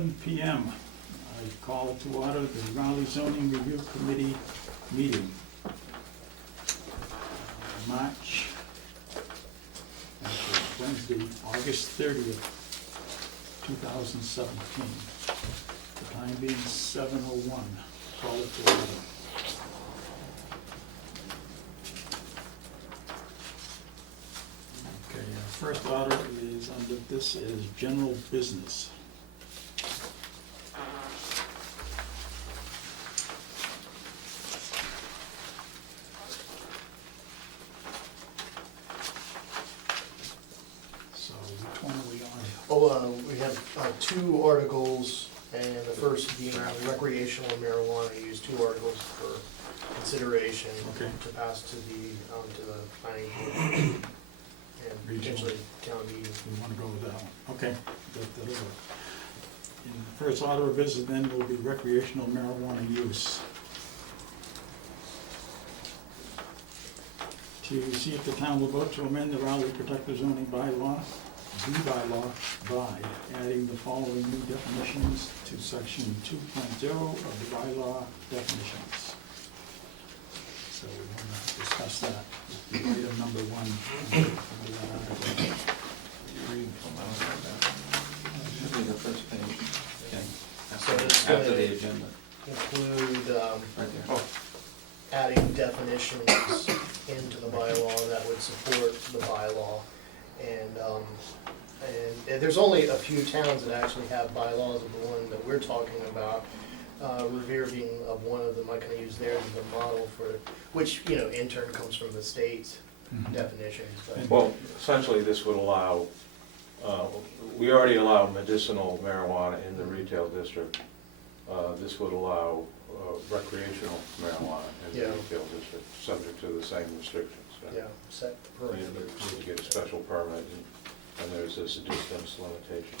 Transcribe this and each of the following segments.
PM. I call to order the Raleigh Zoning Review Committee meeting. March, actually Wednesday, August 30th, 2017. The time being 7:01. Call it to order. Okay, first order is under this is general business. So which one are we on? We have two articles, and the first being recreational marijuana use, two articles for consideration Okay. to pass to the planning board and potentially town meeting. We want to go with that one. Okay. That'll work. And the first order of business then will be recreational marijuana use. To see if the town will vote to amend the Raleigh Protective Zoning bylaw, by adding the following new definitions to section 2.0 of the bylaw definitions. So we want to discuss that. Item number one. Should be the first page. Okay. So it's After gonna the agenda, include right there. adding definitions into the bylaw that would support the bylaw. And there's only a few towns that actually have bylaws of the one that we're talking about. Revere being of one of them. I kind of use theirs as a model for, which, you know, in turn comes from the state's definitions. But Well, essentially, this would allow, we already allow medicinal marijuana in the retail district. This would allow recreational marijuana in the Yeah. retail district, subject to the same restrictions. yeah, set So you parameters. need to get a special permit, and there's this distance limitation.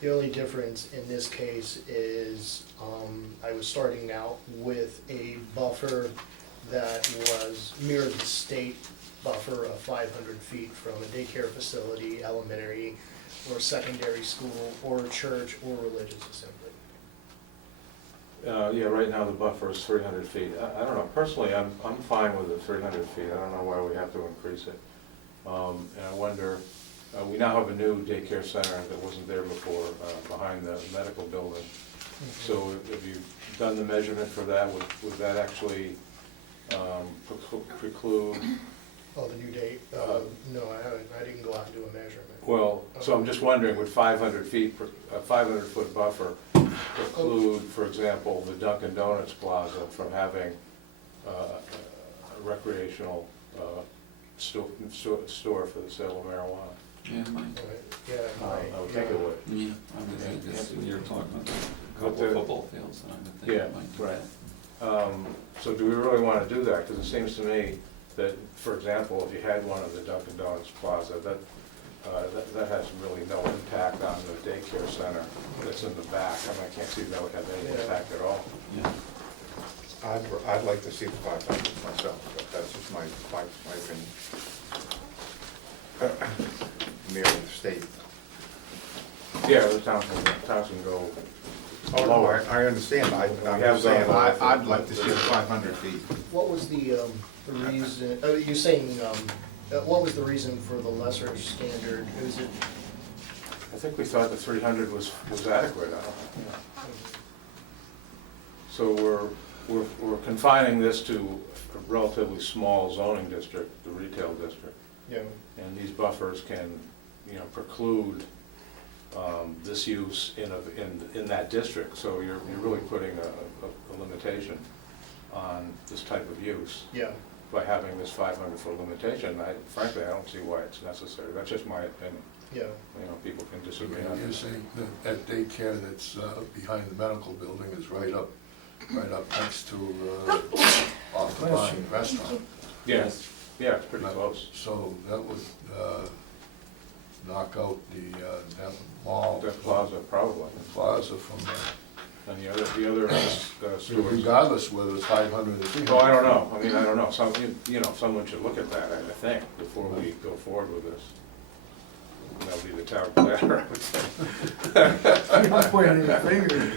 The only difference in this case is, I was starting out with a buffer that was mirrored the state buffer of 500 feet from a daycare facility, elementary, or secondary school, or church, or religious assembly. Yeah, right now the buffer is 300 feet. I don't know, personally, I'm fine with the 300 feet. I don't know why we have to increase it. And I wonder, we now have a new daycare center that wasn't there before, behind the medical building. So have you done the measurement for that? Would that actually preclude? Oh, the new date? No, I haven't, I didn't go out and do a measurement. Well, so I'm just wondering, would 500 feet, a 500-foot buffer preclude, for example, the Dunkin' Donuts Plaza from having a recreational store for the sale of marijuana? Yeah, mine. Yeah, it might, I would think it would. Yeah, I would think this, you're talking about a But couple the- football fields, and I would think Yeah, it might do right. that. So do we really want to do that? Because it seems to me that, for example, if you had one of the Dunkin' Donuts Plaza, that has really no impact on the daycare center that's in the back. I mean, I can't see that would have any Yeah. impact at all. Yeah, I'd like to see the 500 myself, but that's just my opinion. Mirror the state. Yeah, the town can go Oh, no, lower. I understand, I'm We have just saying, done that. I'd like to see the 500 feet. What was the reason, you're saying, what was the reason for the lesser standard? Is it, I think we thought the 300 was adequate. I don't know. So we're confining this to a relatively small zoning district, the retail district. you know, And these buffers can, you know, preclude this use in that district. So you're really putting a limitation on this type of use yeah, by having this 500-foot limitation. Frankly, I don't see why it's necessary. That's just my opinion. yeah, You know, people can So disagree on you're this. saying that daycare that's behind the medical building is right up next to off the Vine restaurant. Yes, yeah, it's pretty close. So that would knock out that mall. The plaza, probably. Plaza from And the other stores. regardless whether it's 500 or 300. Oh, I don't know. I mean, I don't know. Someone should look at that, I think, before we go forward with this. That'll be the town planner, I would say. You're not pointing your finger.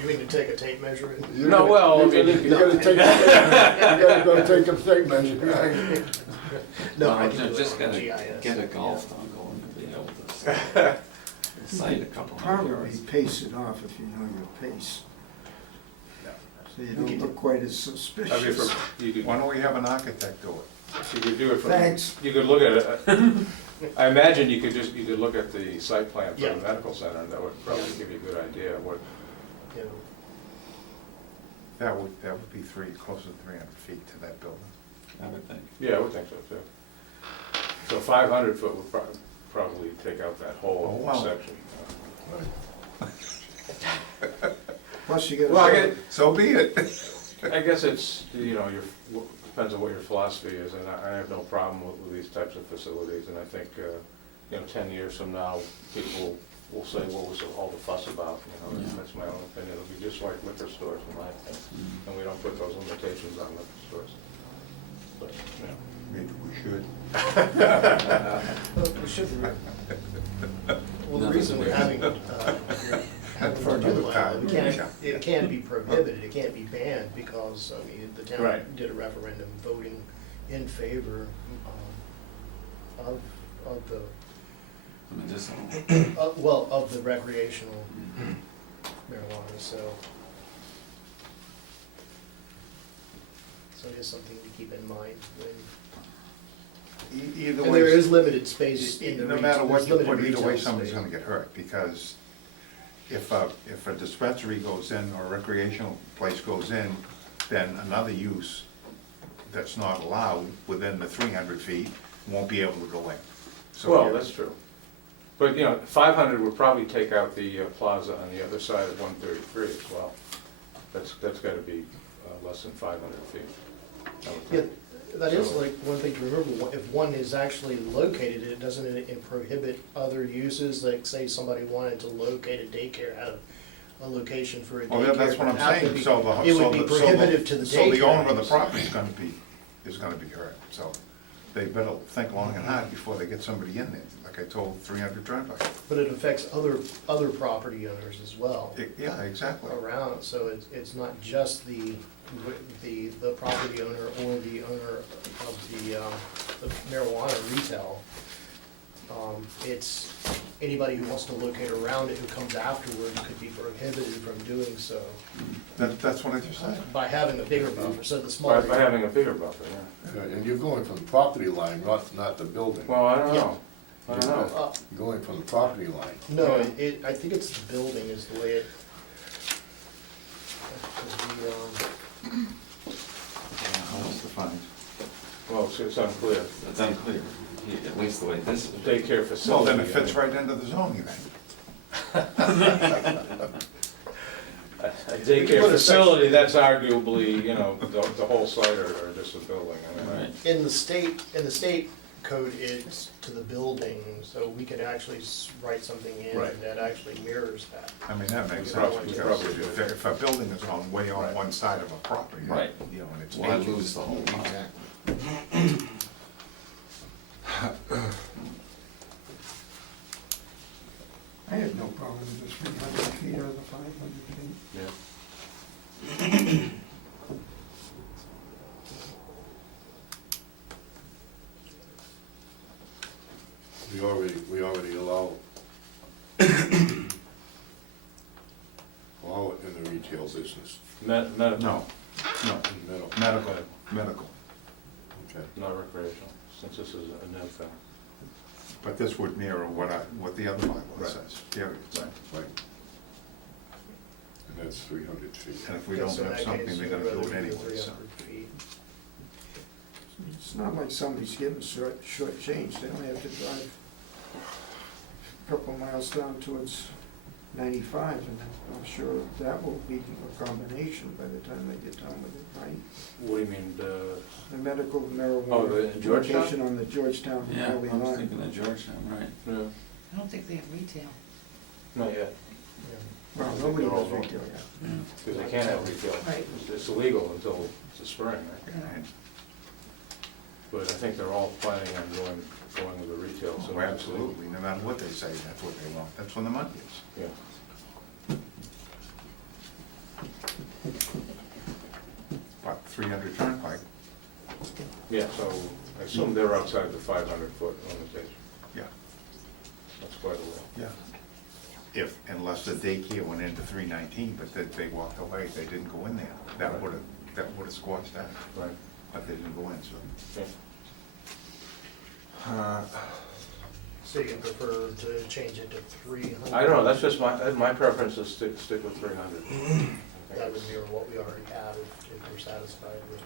You mean to take a tape measure? No, well, I mean, You gotta take, you gotta go take a tape measure, right? No, I No, can do it just on gotta GIS. get a golf dongle and be able to cite a couple hundred Probably yards. pace it off if you know your pace. So you don't look quite as I mean, suspicious. you could, Why don't we have an architect do it? you could do it from. Thanks. You could look at it, I imagine you could look at the site plan for Yeah. the medical center, and that would probably give you a good idea of what, You know, That would be closer to 300 feet to that building. I would think. yeah, I would think so too. So 500 foot would probably take out that Oh, whole wow. section. Plus you get. Well, I get, So be it. I guess it's, you know, depends on what your philosophy is, and I have no problem with these types of facilities, and I think, you know, 10 years from now, people will say, what was all the fuss about, you know, Yeah. that's my own opinion, it'll be just like liquor stores in my opinion, and we don't put those limitations on liquor stores. But, you know. Maybe we should. we should. Well, the No, reason we're that's having, having For to do the another time, bylaw, it can't be prohibited, it can't be banned, because, I mean, the town Right. did a referendum voting in favor, of the, Medicinal. well, of the recreational marijuana, so. So it is something to keep in mind when, Either and way. there is limited space in the. No matter what you there's put, limited either way, retail somebody's space. gonna get hurt, because if a dispensary goes in, or a recreational place goes in, then another use that's not allowed within the 300 feet won't be able to go in. So Well, you're- that's true. But, you know, 500 would probably take out the plaza on the other side of 133 as well. That's gotta be less than 500 feet. I would Yeah, think. that is So- like one thing to remember, if one is actually located, it doesn't prohibit other uses, like say somebody wanted to locate a daycare at a location for a Well, daycare. that's what I'm it would have to saying, be- so the. It so would be the- so the- prohibitive to the daycare. So the owner of the use. property is gonna be hurt, so they better think long and hard before they get somebody in there, like I told 300 Turnpike. But it affects other property owners as well Yeah, exactly. around, so it's not just the property owner or the owner of the marijuana retail. It's anybody who wants to locate around it who comes afterward could be prohibited from doing so That's what I just said. by having a bigger buffer, so the smaller. By having a bigger buffer, yeah. And you're going from the property line, not the building. Well, I don't Yeah. know. I don't know. You're going from the property line. No, I think it's the building is the way it. 'Cause Yeah, how else defined? Well, it's unclear. It's unclear, at least the way this is. Daycare Well, facility. then it fits right into the zoning then. A daycare facility, that's arguably, you know, the whole site or just a building. I mean, Right. In the state code, it's to the building, so we could actually write something in Right. that actually mirrors that. I mean, that makes Probably- sense, because probably if do. if a building is on, way on Right. one side of a property. Right. You know, and it's Well, I nature. lose the whole lot. I had no problem with the 300 feet or the 500 feet. Yeah. We already allow it in the retail business, Medical, No, no, in metal, medical, okay. not recreational, since this is a new thing. but this would mirror what the other bylaw Right. says, period. Right. And that's 300 feet. And if we Yeah, don't so in have that something, case, they're you'd gonna do rather it anyway, so. 300 feet. It's not like somebody's getting short change, they only have to drive a couple miles down towards 95, and I'm sure that will be a combination by the time they get done with it, right? What do you mean, The medical Oh, the marijuana Georgetown? location on the Georgetown Yeah, Valley I was line. thinking of Georgetown, right. no, I don't think they have retail. not yet, Well, nobody They're all does retail yet. because they can't have retail. Right. It's illegal until the spring, right? Yeah. But I think they're all planning on going going with the retail. so Oh, absolutely, no matter what they say, that's what they want, that's when the money is. Yeah. But 300 Turnpike, Yeah, so I assume they're outside the 500-foot limitation. yeah, That's quite a way. yeah. If, unless the daycare went into 319, but they walked away, they didn't go in there, that Right. would've squashed that, Right. but they didn't go in, so. Yeah. So you prefer to change it to 300? I don't know, that's just my preference is stick with 300. That would mirror what we already have if we're satisfied with.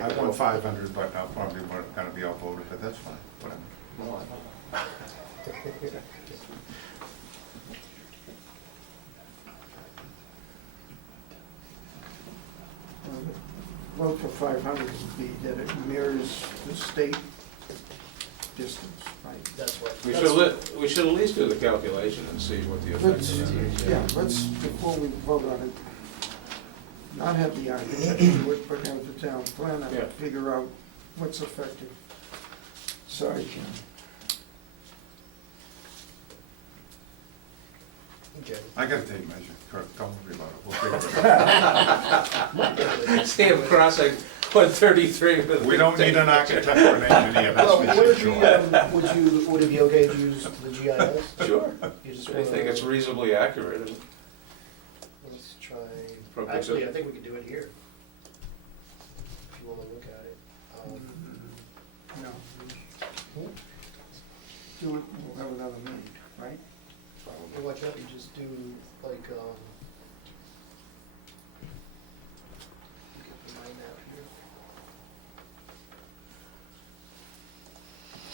I want 500, but I'm probably gonna be outvoted, but that's fine, whatever. No, I don't. Vote for 500 would be that it mirrors the state distance, right? That's what. We should at least do the calculation and see what the effect Let's, of that is. yeah, let's, before we vote on it, not have the architect do it, but have the town planner Yeah. figure out what's effective. Sorry, Jim. Okay. I gotta take measure, Kurt, don't worry about it, we'll figure it out. See him crossing 133 with. We don't need an architect or an engineer, Well, that's would for it sure. would it be okay to use the GIS? Sure. You just I think wanna- it's reasonably accurate. Let's try, From actually, I Pacific. think we could do it here. If you wanna look at it. No. Do it, we'll have another meeting, right? Why can't you just do like, get the mind map here.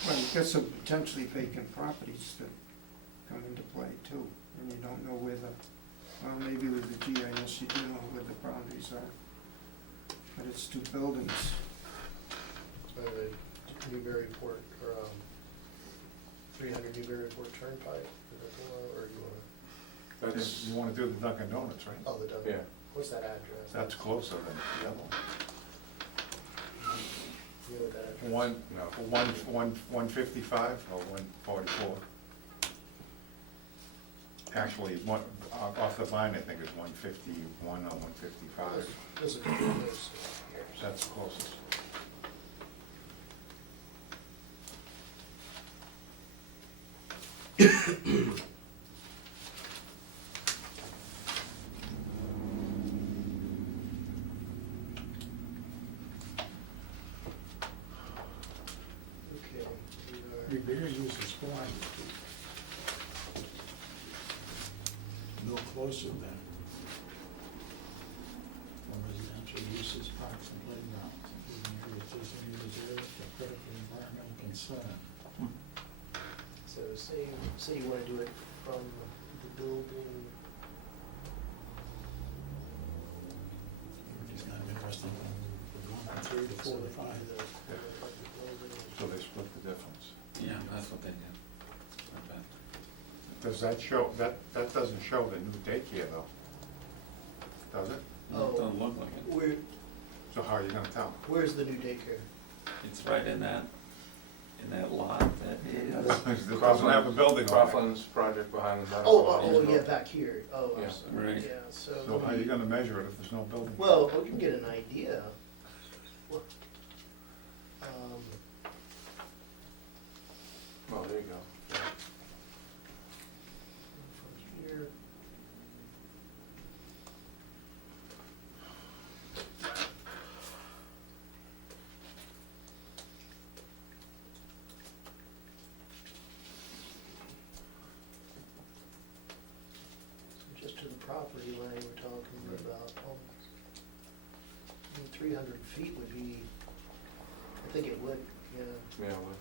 Well, you've got some potentially vacant properties that come into play too, and you don't know where the, well, maybe with the GIS you do know where the boundaries are. But it's two buildings. Newburyport, or, 300 Newburyport Turnpike, is that the one, or you wanna, That's, You wanna do the Dunkin' Donuts, right? oh, the Dunkin'. yeah. What's that address? That's closer than the other You know what that address? one. No. 155 or 144? Actually, one, off the line, I think it's 151 or 155. This is this. That's the closest. Okay, We we are, better use this 400 feet. No closer than. For residential uses, parks and playgrounds, including areas designated as areas for critical environmental concern. so say you wanna do it from the building, We're just kind of interested in, we're going from 3 to 4 to 5. So they split the difference. Yeah, that's what they did. Not bad. Does that show, that doesn't show the new daycare though? Does it? No, it doesn't look like it. Where, So how are you gonna tell? where's the new daycare? It's right in that lot that is. It doesn't have a building on it. Croflin's project behind the. Oh, yeah, back here, oh, I'm Yeah. sorry, Right. yeah, so. So how are you gonna measure it if there's no building? Well, we can get an idea. What- Oh, there you go. Yeah. From here. So just to the property line we're talking about, almost. 300 feet would be, I think it would, yeah. Yeah, well,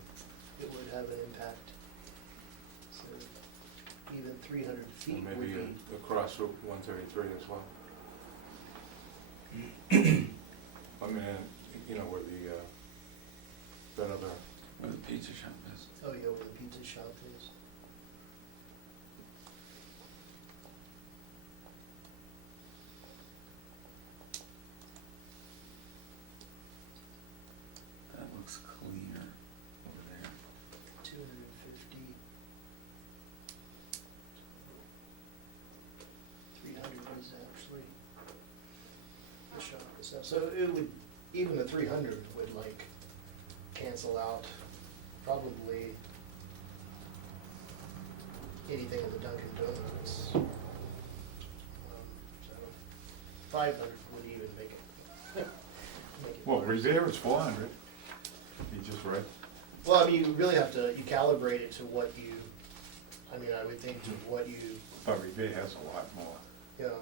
It would have an impact. So even 300 feet and would maybe be, across Route 133 as well. I mean, you know, where that other, Where the pizza shop is. oh yeah, where the pizza shop is. That looks cleaner over there. 200 and stuff. So it would, even the 300 would like cancel out probably anything in the Dunkin' Donuts. So 500 would even make it. make it Well, worse. Revere is 400, you just read. Well, I mean, you really have to, you calibrate it to what you, I mean, I would think to what you, But Revere has a lot more. you know,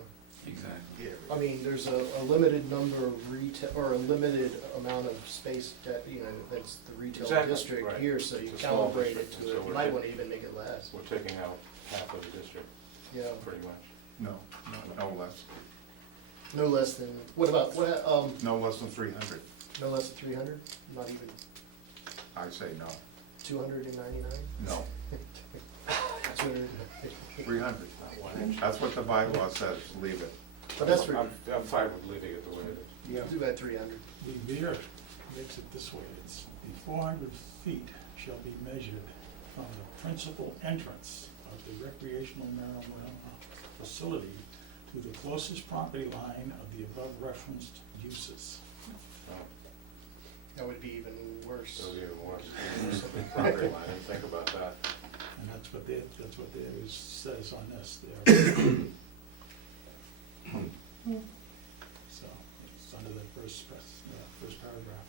Exactly. I mean, there's a limited number of retail, or a limited amount of space that, you know, that's the retail Exactly, district right. here, so you It's a small calibrate it district, to so it. You we're might taking- wanna even make it less, We're taking out half of the district, yeah. pretty much. No less. No less than, what about, No less than 300. no less than 300? Not even I say no. 299? No, 200. 300. Not 1 inch. That's what the bylaw says, leave it. But that's for, I'm fine with leaving it the way it is. Yeah. do that 300. Revere makes it this way, it's the 400 feet shall be measured from the principal entrance of the recreational marijuana facility to the closest property line of the above referenced uses. No, That would be even worse. it'll be even worse. Property line, and think about that. And that's what theirs says on this there. So, it's under the first paragraph.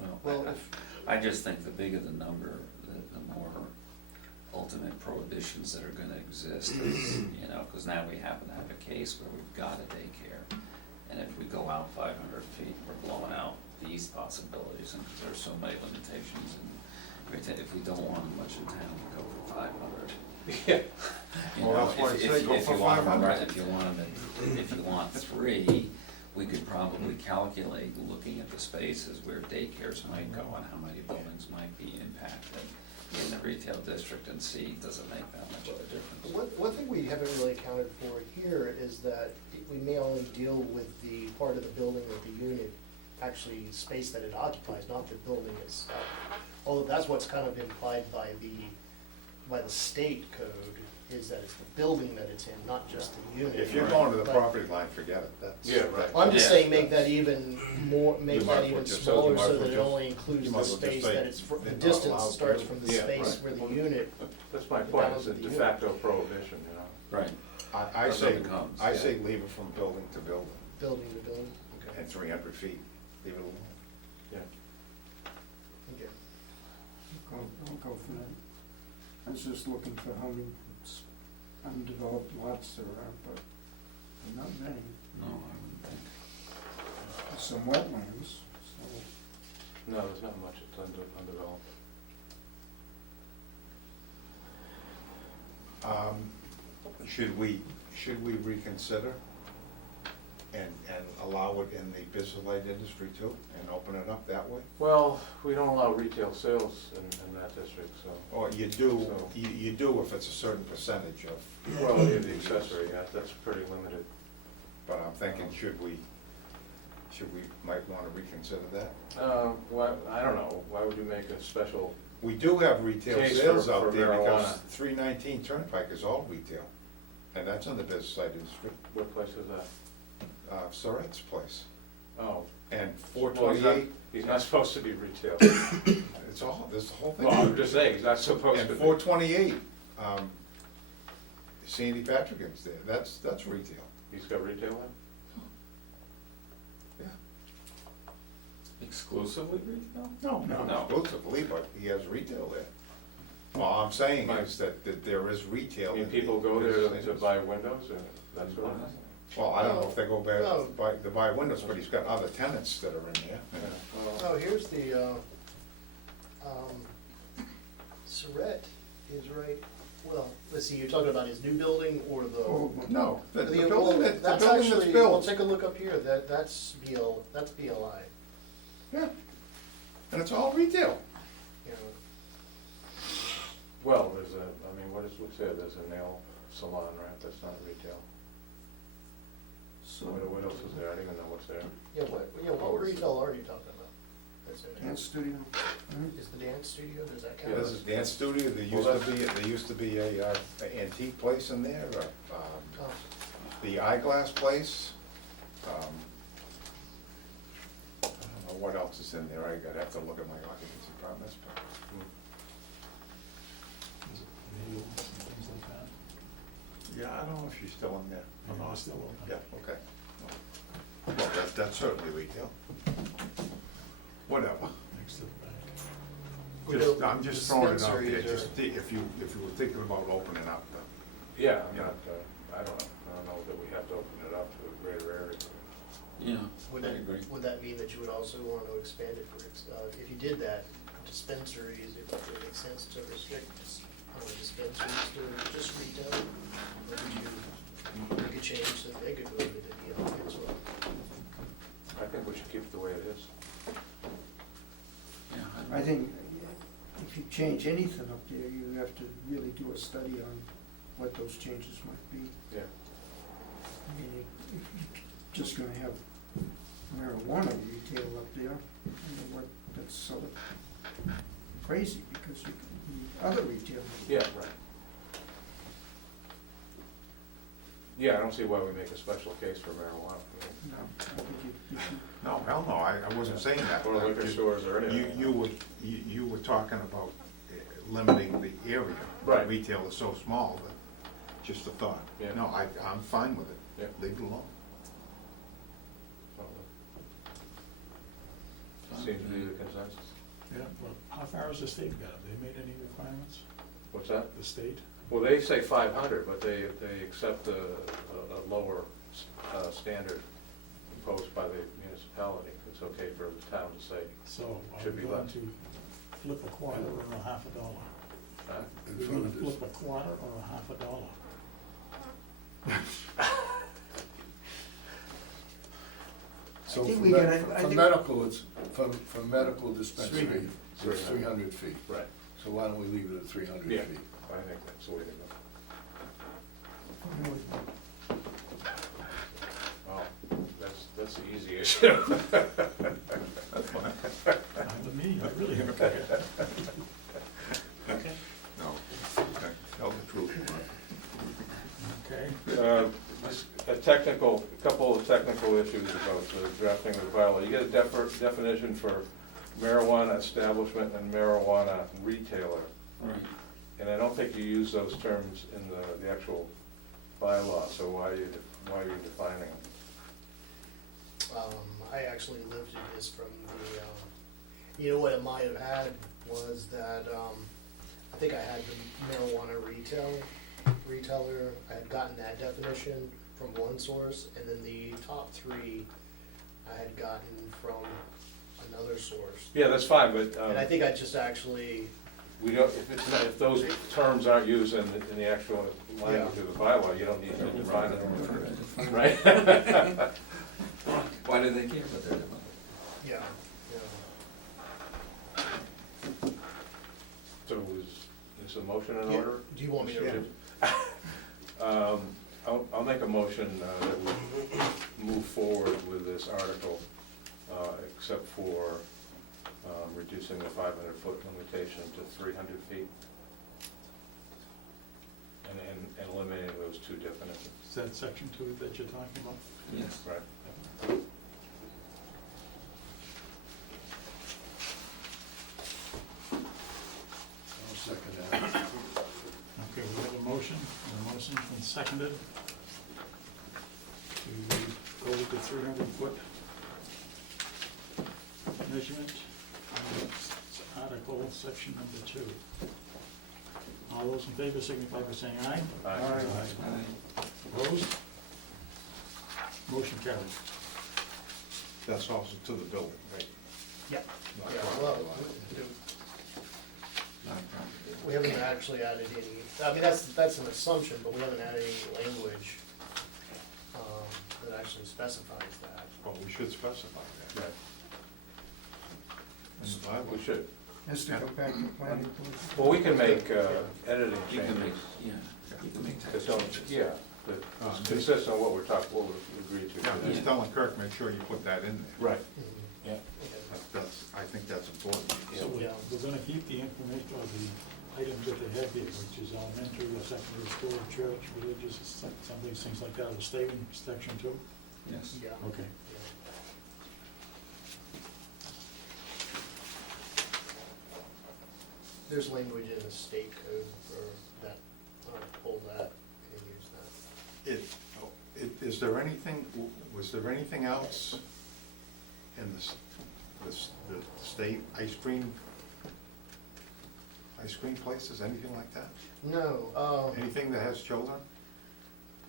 Well, Well, if- I just think the bigger the number, the more ultimate prohibitions that are gonna exist, is, you know, cause now we happen to have a case where we've got a daycare. And if we go out 500 feet, we're blowing out these possibilities, and there's so many limitations, and if we don't want much in town, we go for 500. Yeah. You Well, know, that's why I if- say if- go if for you want 'em 500. right- If you want them, if you want 3, we could probably calculate, looking at the spaces where daycares might go and how many buildings might be impacted in the retail district, and see, does it make that much of a difference? One thing we haven't really accounted for here is that we may only deal with the part of the building that the unit, actually space that it occupies, not the building itself. Although that's what's kind of implied by the state code, is that it's the building that it's in, not just the unit. If you're going to the But- property line, forget it. That's. Yeah, right. Well, I'm just Yeah. saying, make that even more, make You might that as well even just- smaller you might as so well that it just- only includes you the might as well just space say that it's, the they're not distance allowed starts to. from the Yeah, space right. where the unit, That's my The point, balance it's a of the de unit. facto prohibition, you know? Right. I That's say, what it becomes, I yeah. say leave it from building to building, building to building, okay. and 300 feet, leave it alone. Yeah. Okay. I'll go for that. I was just looking for how many undeveloped lots there are, but not many. No, I wouldn't think. There's some wetlands, so. No, there's not much, it's undeveloped. Should we reconsider and allow it in the business light industry too, and open it up that way? Well, we don't allow retail sales in that district, so. Or you do, So- you do if it's a certain percentage of, Well, the accessory, that's pretty limited. but I'm thinking, might wanna reconsider that? Why, I don't know, why would you make a special, We do have retail Case sales for out there because marijuana. 319 Turnpike is all retail, and that's in the business side industry. what place is that? Surratt's place, Oh. and Well, 428, He's not supposed to be retail. it's all, this whole thing. Well, I'm just saying, he's not supposed to And be. 428, Sandy Patrick's there, that's retail, He's got retail in? yeah. Exclusively retail? No, No. not exclusively, but he has retail there. All I'm saying is that there is retail. I mean, in people the go there business to industry. buy windows, or that sort of thing? Well, I don't know if they go No. to buy windows, but he's got other tenants that are in there. Yeah, well, Oh, here's the, Surratt is right, well, let's see, you're talking about his new building or the? Oh, No, the The- building well, that, the that's building that's actually, well, built, take a look up here, that's BLI, yeah, and it's all retail. you know. well, there's a, I mean, what's there, there's a nail salon, right, that's not retail. So. What else is there, I don't even know what's there. What retail are you talking about? That's in there. Dance studio. Is the dance studio, does that Yeah, count? this is dance studio, there Well, used to be a antique place in there, Oh, The eyeglass place, I don't know what else is in there, I'd have to look at my occupancy permits, but. Is it meals and things like that? Yeah, I don't know if she's still in there. Oh, no, it's still open. Yeah, okay. Well, that's certainly retail. Whatever. Next to the bank. I'm just throwing it out there, Dispensaries just if you were thinking about opening up the. Yeah, I'm Yeah. not, I don't know that we have to open it up to a greater area. Yeah, Would I that, agree. would that mean that you would also want to expand it for, if you did that, dispensaries, if it makes sense to restrict dispensaries to just retail? Or would you make a change so that they could go into the as well? I think we should keep it the way it is. Yeah, I think if you change anything up there, you have to really do a study on what those changes might be. Yeah. I mean, if you're just gonna have marijuana retail up there, you know what, that's sort of crazy, because you can, other retail. Yeah, right. Yeah, I don't see why we make a special case for marijuana. No, I think you should, No, hell no, I wasn't saying that. Or liquor stores or anything. You were talking about limiting the area. Right. Retail is so small, that, just a thought. Yeah. No, I'm fine with it. Yeah. Leave it alone. Seems to be the consensus. Yeah, well, how far has the state got? Have they made any requirements, What's that? the state? Well, they say 500, but they accept a lower standard imposed by the municipality. It's okay for the town to say, So are Should we be going less. to flip a quarter or a half a dollar? huh? In We're front gonna of this. flip a quarter or a half a dollar? So I think for we can- I for think- medical, it's, for medical dispensary, it's 300. 300 feet. Right. So why don't we leave it at 300 Yeah. feet? I think that's the way to go. Oh, that's the easy issue. That's fine. Fine with me, I really don't care. Okay. No, tell the truth. Okay, Just a couple of technical issues about the drafting of the bylaw. You get a definition for marijuana establishment and marijuana retailer. right. And I don't think you use those terms in the actual bylaw, so why are you defining them? I actually lived in this from the, you know what it might have had was that, I think I had the marijuana retailer, I had gotten that definition from one source, and then the top three I had gotten from another source. Yeah, that's fine, but And I think I just actually, we don't, if those terms aren't used in the actual language of the bylaw, you don't need to define it, right? Why do they care what they're doing? yeah, So is a motion in Yeah. order? Do you want me to? I'll make a motion that we move forward with this article, except for reducing the 500-foot limitation to 300 feet. And eliminating those two definitions. is that section 2 that you're talking about? Yes. Right. I'll second that. Okay, we have a motion, and a motion's been seconded to go with the 300-foot measurement. Article, section number 2. All those in favor signify by saying aye. Aye. Opposed? Motion carried. That's also to the building, right? Yeah, Not yeah, private well, lot. we haven't actually added any, I mean, that's an assumption, but we haven't added any language, that actually specifies that. Well, we should specify that. Right. In the bylaw. We should. has to come back to planning board. Well, we can make editing You can make, changes yeah, you can make that text don't, changes. yeah, that is consistent with what we're talking, what we agreed to. Yeah, just telling Kirk, make sure you put that in there. Right, yeah. Okay. I think that's important. So Yeah. we're gonna keep the information, or the items that they have here, which is elementary, or secondary school, church, religious, some of these things like that will stay in section two? Yes. Yeah. Okay. Yeah. There's language in the state code for that, pull that and use that. Is there anything, was there anything else in the state ice cream places, anything like that? No, Anything that has children?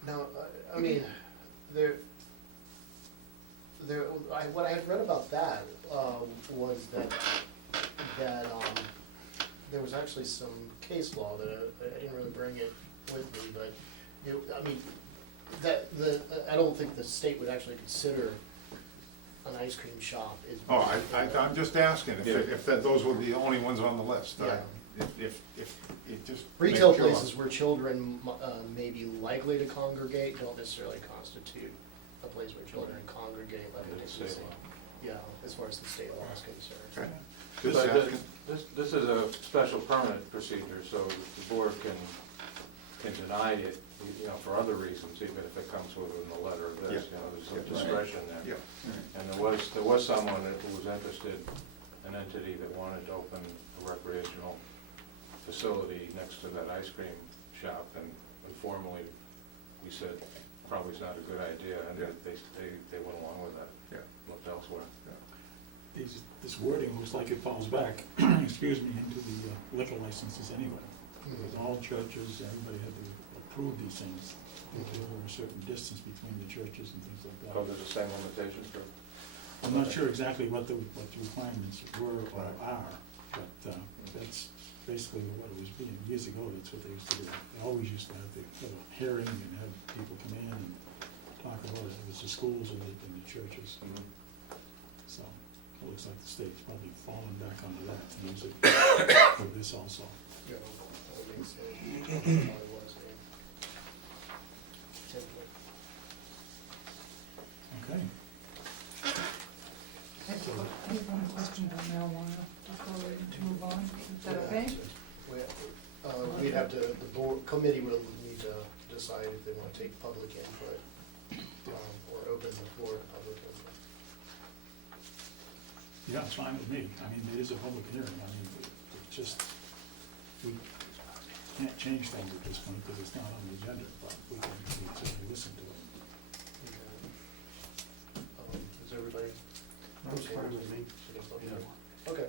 no, I mean, what I had read about that, was that, there was actually some case law that, I didn't really bring it with me, but, I mean, I don't think the state would actually consider an ice cream shop is. Oh, I'm just asking Yeah. if those were the only ones on the list. Yeah. If it just. Retail make sure. places where children may be likely to congregate don't necessarily constitute a place where children congregate, like Under the it's state the same. law. Yeah, as far as the state law is concerned. Okay. Just But asking. this is a special permanent procedure, so the board can deny it, for other reasons, even if it comes within the letter of this, Yeah. there's some Right. discretion there. Yeah. And there was someone who was interested, an entity that wanted to open a recreational facility next to that ice cream shop, and informally, we said, probably is not a good idea, and Yeah. they went along with that, Yeah. looked elsewhere. This wording looks like it falls back, excuse me, into the liquor licenses anyway. Because all churches, everybody had to approve these things, until there was a certain distance between the churches and things like So that. there's the same limitations for, I'm not sure exactly what the requirements were or are, but that's basically what it was being, years ago, that's what they used to do. They always used to have a hearing and have people come in and talk about it, it was the schools and the churches, so it looks like the state's probably fallen back onto that to use it for this also. Yeah, that would make sense. Probably was, yeah. Template. Okay. I have one question about marijuana before we move on. Is that okay? We'd have to, the board, committee will need to decide if they want to take public input, or open the floor to public input. Yeah, it's fine with me. I mean, it is a public hearing. I mean, it just, we can't change things at this point because it's not on the agenda, but we can certainly listen to it. Is everybody? That's fine with me. Okay.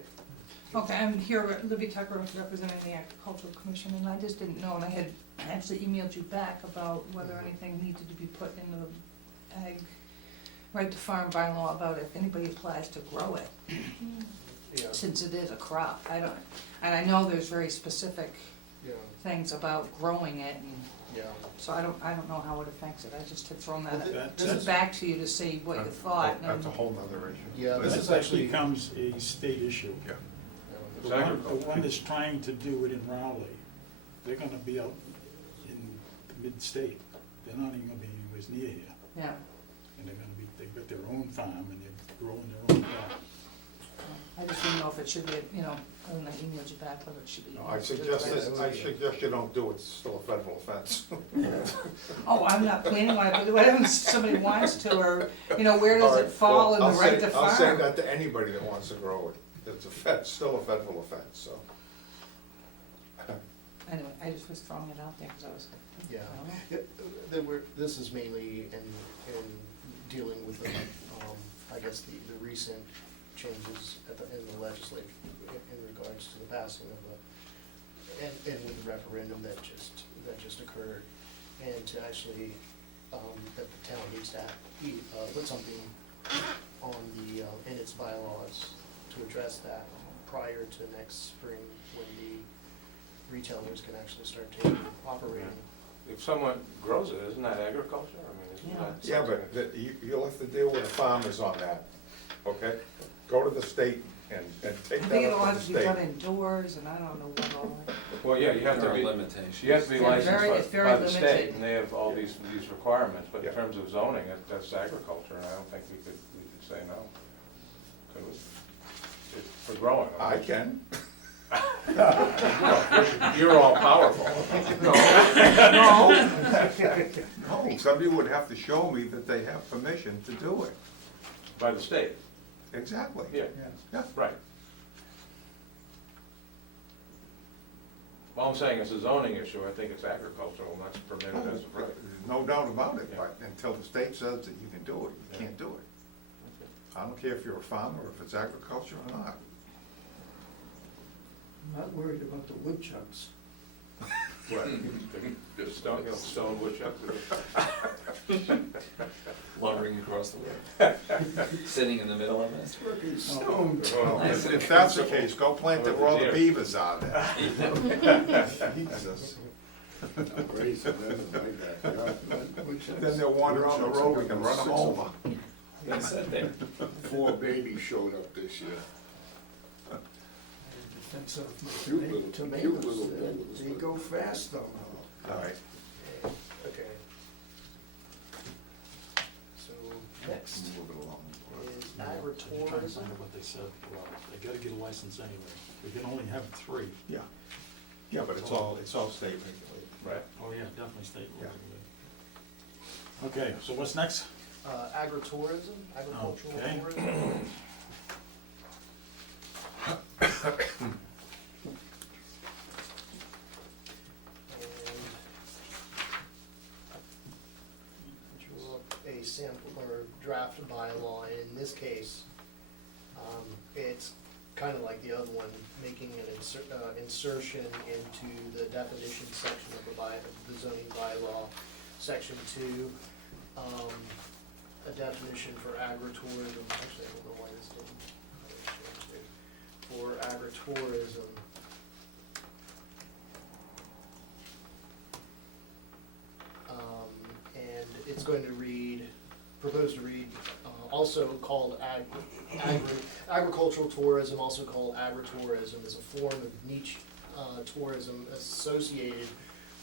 Okay, I'm here, Libby Tucker, representing the Agricultural Commission, and I just didn't know, and I had actually emailed you back about whether anything needed to be put in the ag right to farm bylaw about if anybody applies to grow it, Yeah, since it is a crop. And I know there's very specific yeah, things about growing it, and yeah. so I don't know how it affects it. I just had thrown Well, that That's- back to you to see what you thought. and- That's a whole nother issue. Yeah, this That is actually. becomes a state issue. Yeah. The one that's trying to do it in Raleigh, they're gonna be out in the mid-state. They're not even gonna be anywhere near here. Yeah, And they've got their own farm and they're growing their own crop. I just didn't know if it should be, when I emailed you back, whether it should be. I suggest you don't do it, it's still a federal offense. Oh, I'm not planning on it, but whatever somebody wants to, or, where does it fall in the right to farm? I'll say that to anybody that wants to grow it, it's still a federal offense, so. Anyway, I just was throwing it out there, because I was. Yeah. I don't know. This is mainly in dealing with the, I guess, the recent changes in the legislature in regards to the passing of and with the referendum that just occurred, and to actually, that the town needs to put something on in its bylaws to address that prior to next spring, when the retailers can actually start operating. if someone grows it, isn't that agriculture? I mean, isn't that? Yeah, something but you'll have to deal with the farmers on that, okay? Go to the state and take I think that it'll up have to to the be done state. indoors, and I don't know what all that. Well, yeah, you have to There are be, limitations. you have to be They're licensed it's very by the state, limited. and they have all these requirements, but in Yeah. terms of zoning, that's agriculture, and I don't think we could say no. Could we? For growing. I can. You're all powerful. No, somebody would have to show me that they have permission to do it. By the state, Exactly. yeah, Yeah. right. All I'm saying is a zoning issue, I think it's agricultural, and that's permitted as of right. There's no doubt about it, but until the state says that you can do it, you can't do it. I don't care if you're a farmer or if it's agriculture or not. I'm not worried about the woodchucks. Right. Just stone woodchucks. Wandering across the road, sitting in the middle of it. Frickin' stone. Well, If that's the case, go plant it where all the beavers are then. Jesus. Grace, and then in my backyard. Woodchucks. Then they'll wander on the road, we can run them over. They said there. 4 babies showed up this year. Defense of my Cute little- cute tomatoes, little devils, they but- go fast though. All right. Okay. So, next Move it along. is So you're trying to agritourism. find out what they said, well, they gotta get a license anyway, we can only have 3. Yeah, yeah, but it's all state regulated. Right. Oh, yeah, definitely state Yeah. regulated. Okay, so what's next? Agritourism, agricultural Okay. tourism. And drew up a sample or draft bylaw, and in this case, it's kind of like the other one, making an insertion into the definition section of the zoning bylaw, section 2. A definition for agritourism, actually, I don't know why this didn't, for agritourism. And it's going to read, proposed to read, also called agricultural tourism, also called agritourism, is a form of niche tourism associated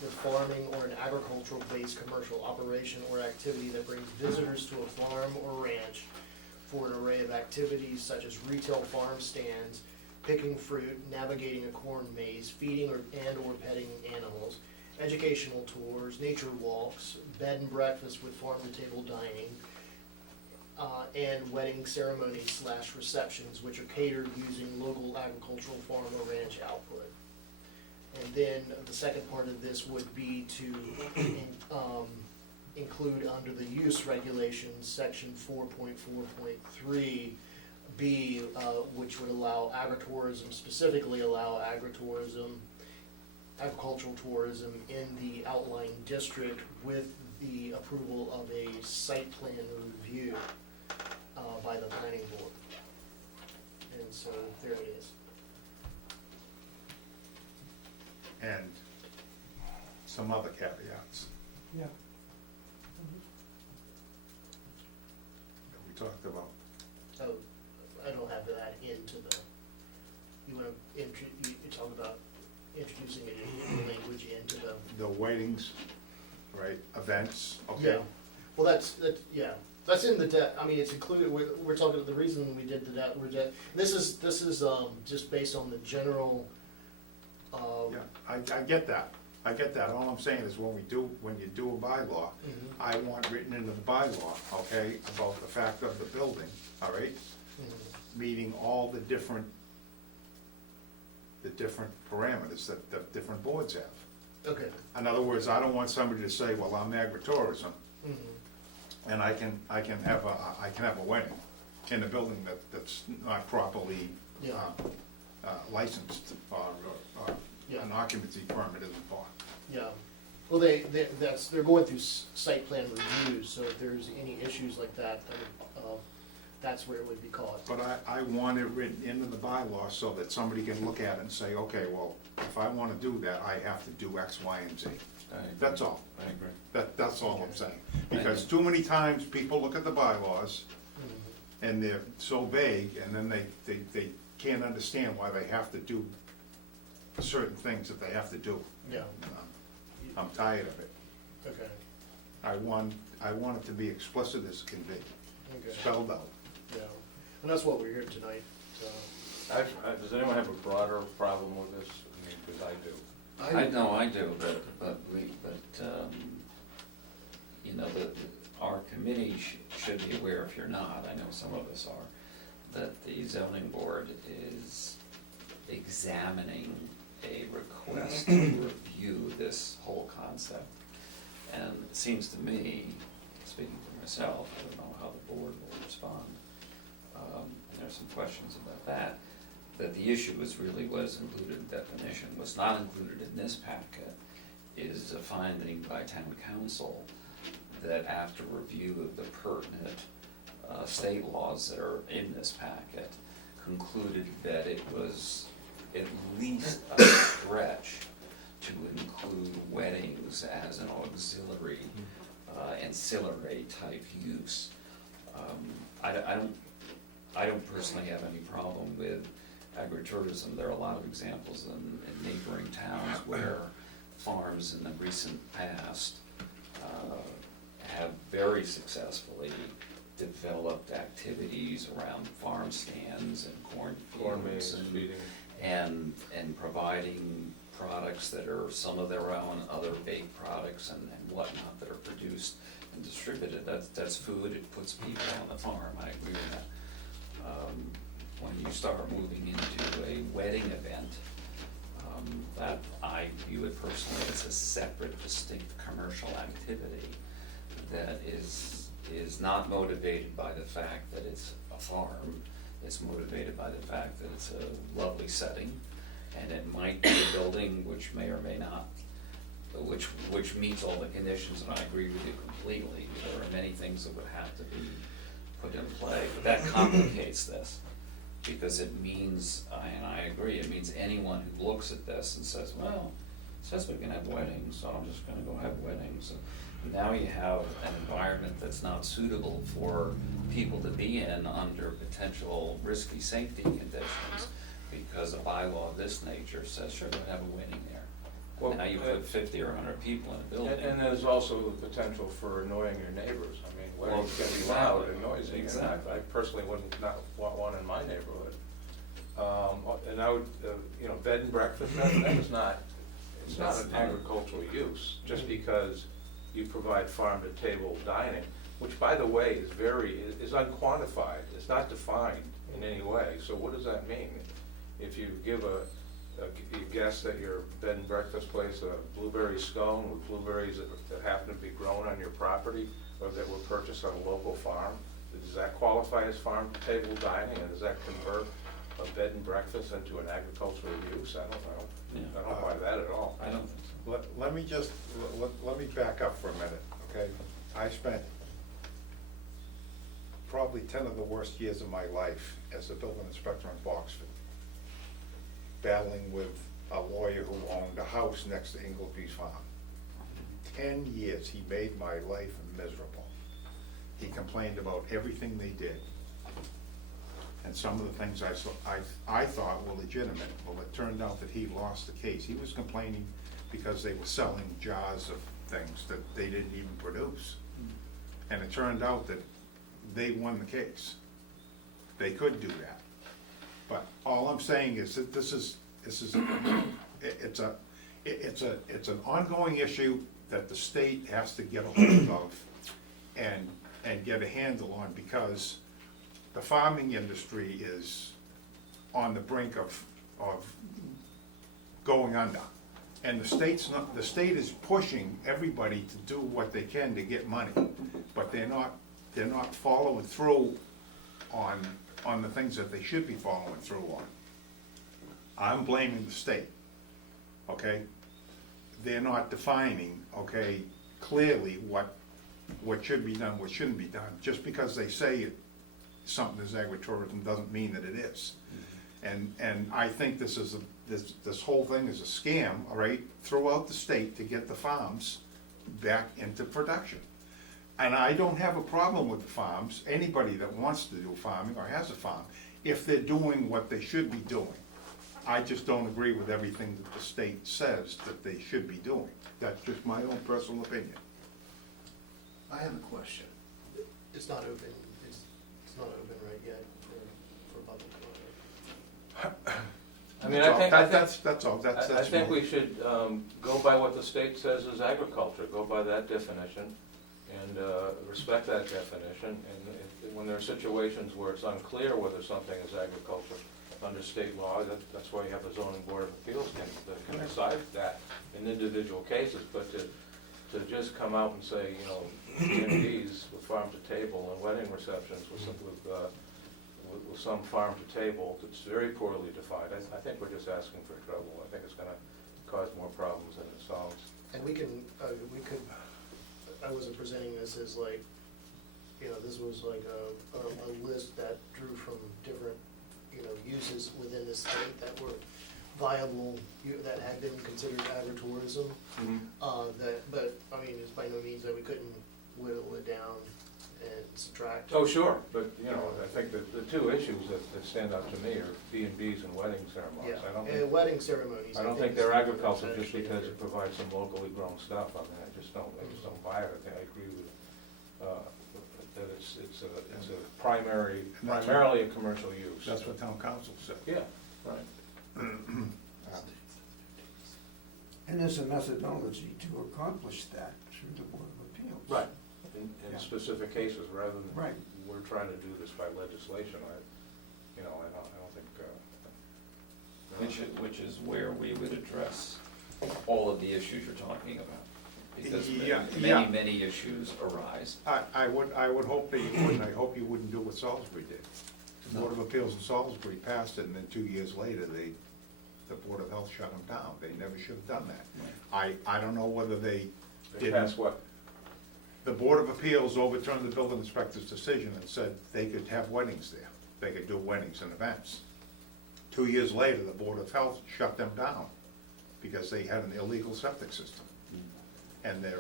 with farming or an agricultural-based commercial operation or activity that brings visitors to a farm or ranch for an array of activities such as retail farm stands, picking fruit, navigating a corn maze, feeding or petting animals, educational tours, nature walks, bed and breakfast with farm-to-table dining, and wedding ceremonies / receptions, which are catered using local agricultural farm or ranch output. And then the second part of this would be to include under the use regulations, section 4.4.3B, which would allow agritourism, specifically allow agricultural tourism in the outlying district with the approval of a site plan review by the planning board. And so there it is. And some other caveats Yeah. that we talked about. Oh, I don't have that into the, you wanna you talk about introducing it in the language into the. The weightings, right, events, Yeah, okay? well, yeah, that's in the I mean, it's included, we're talking, the reason we did this is, just based on the general, Yeah, I get that, all I'm saying is when you do a bylaw, mhm, I want written into the bylaw, okay, about the fact of the building, all right? mhm. Meeting all the different parameters that the different boards have. Okay, In other words, I don't want somebody to say, well, I'm agritourism, mhm, and I can have a wedding in a building that's not properly yeah, licensed, or Yeah. an occupancy permit isn't bought. yeah. Well, they're going through site plan reviews, so if there's any issues like that, then, that's where it would be caught. But I want it written into the bylaw so that somebody can look at it and say, okay, well, if I wanna do that, I have to do X, Y, and Z. That's all. I agree. That's all I'm saying. Because too many times, people look at the bylaws, Mhm. and they're so vague, and then they can't understand why they have to do certain things that they have to do. Yeah, I'm tired of it. okay, I want it to be explicit as can be, okay, spelled out. yeah. And that's what we're here tonight, so. Does anyone have a broader problem with this? I mean, because I do. I know I do, but you know, our committee should be aware, if you're not, I know some of us are, that the zoning board is examining a request to review this whole concept. And it seems to me, speaking for myself, I don't know how the board will respond, and there's some questions about that, that the issue was really was included in definition, was not included in this packet, is a finding by town council that after review of the pertinent state laws that are in this packet, concluded that it was at least a stretch to include weddings as an auxiliary, ancillary type use. I don't personally have any problem with agritourism. There are a lot of examples in neighboring towns where farms in the recent past have very successfully developed activities around farm stands and cornfields and providing products that are some of their own, other baked products and whatnot that are produced and distributed. That's food, it puts people on the farm, I agree with that. When you start moving into a wedding event, that I view it personally as a separate, distinct commercial activity that is not motivated by the fact that it's a farm. It's motivated by the fact that it's a lovely setting, and it might be a building which may or may not, which meets all the conditions, and I agree with you completely. There are many things that would have to be put in play, but that complicates this, because it means, and I agree, it means anyone who looks at this and says, well, it says we can have weddings, so I'm just gonna go have weddings. Now you have an environment that's not suitable for people to be in under potential risky safety conditions, because a bylaw of this nature says, sure, we'll have a wedding there. Well, Now you put 50 or 100 people in a building. And there's also the potential for annoying your neighbors. I mean, weddings can be loud and noisy, and Exactly. I personally wouldn't not want one in my neighborhood. And I would, you know, bed and breakfast, that is not, it's not an agricultural use, just because you provide farm-to-table dining, which, by the way, is unquantified, it's not defined in any way. So what does that mean? If you give you guess at your bed and breakfast place a blueberry scone with blueberries that happen to be grown on your property or that were purchased on a local farm, does that qualify as farm-to-table dining, and does that convert a bed and breakfast into an agricultural use? I don't know. Yeah. I don't buy that at all. I don't think so. Let me just, let me back up for a minute, okay? I spent probably 10 of the worst years of my life as a building inspector in Boxford, battling with a lawyer who owned a house next to Ingleby's farm. 10 years, he made my life miserable. He complained about everything they did. And some of the things I thought were legitimate. Well, it turned out that he lost the case. He was complaining because they were selling jars of things that they didn't even produce. And it turned out that they won the case. They could do that. But all I'm saying is that it's an ongoing issue that the state has to get a hold of and get a handle on, because the farming industry is on the brink of going under. And the state is pushing everybody to do what they can to get money, but they're not following through on the things that they should be following through on. I'm blaming the state, okay? They're not defining, okay, clearly what should be done, what shouldn't be done. Just because they say something is agritourism doesn't mean that it is. And I think this whole thing is a scam, all right, throughout the state to get the farms back into production. And I don't have a problem with the farms, anybody that wants to do farming or has a farm, if they're doing what they should be doing. I just don't agree with everything that the state says that they should be doing. That's just my own personal opinion. I have a question. It's not open right yet for public comment. I mean, I think, That's all, that's. I think we should go by what the state says is agriculture, go by that definition, and respect that definition. And when there are situations where it's unclear whether something is agriculture under state law, that's why you have the zoning board of appeals that can decide that in individual cases. But to just come out and say, you know, D&Ds with farm to table and wedding receptions with some farm to table, that's very poorly defined. I think we're just asking for trouble. I think it's gonna cause more problems than it solves. And we could, I wasn't presenting this as like, you know, this was like a list that drew from different, you know, uses within the state that were viable, that had been considered agritourism. But, I mean, it's by no means that we couldn't whittle it down and subtract. Oh, sure, but, you know, I think that the two issues that stand out to me are B&Bs and wedding ceremonies. Yeah, I don't and think, wedding ceremonies. I don't think they're agriculture just because it provides some locally grown stuff. I mean, I just don't buy it. I agree with, that it's a primarily a commercial use. That's what town council said. Yeah, right. And there's a methodology to accomplish that through the Board of Appeals. Right, in Yeah. specific cases, rather than Right. we're trying to do this by legislation. I don't think. Which is where we would address all of the issues you're talking about. Because Yeah, many, yeah. many issues arise. I would hope that you wouldn't, I hope you wouldn't do what Salisbury did. The Board of Appeals in Salisbury passed it, and then 2 years later, the Board of Health shut them down. They never should have done that. I don't know whether they They did. pass what? The Board of Appeals overturned the building inspector's decision and said they could have weddings there. They could do weddings and events. 2 years later, the Board of Health shut them down because they had an illegal septic system. And they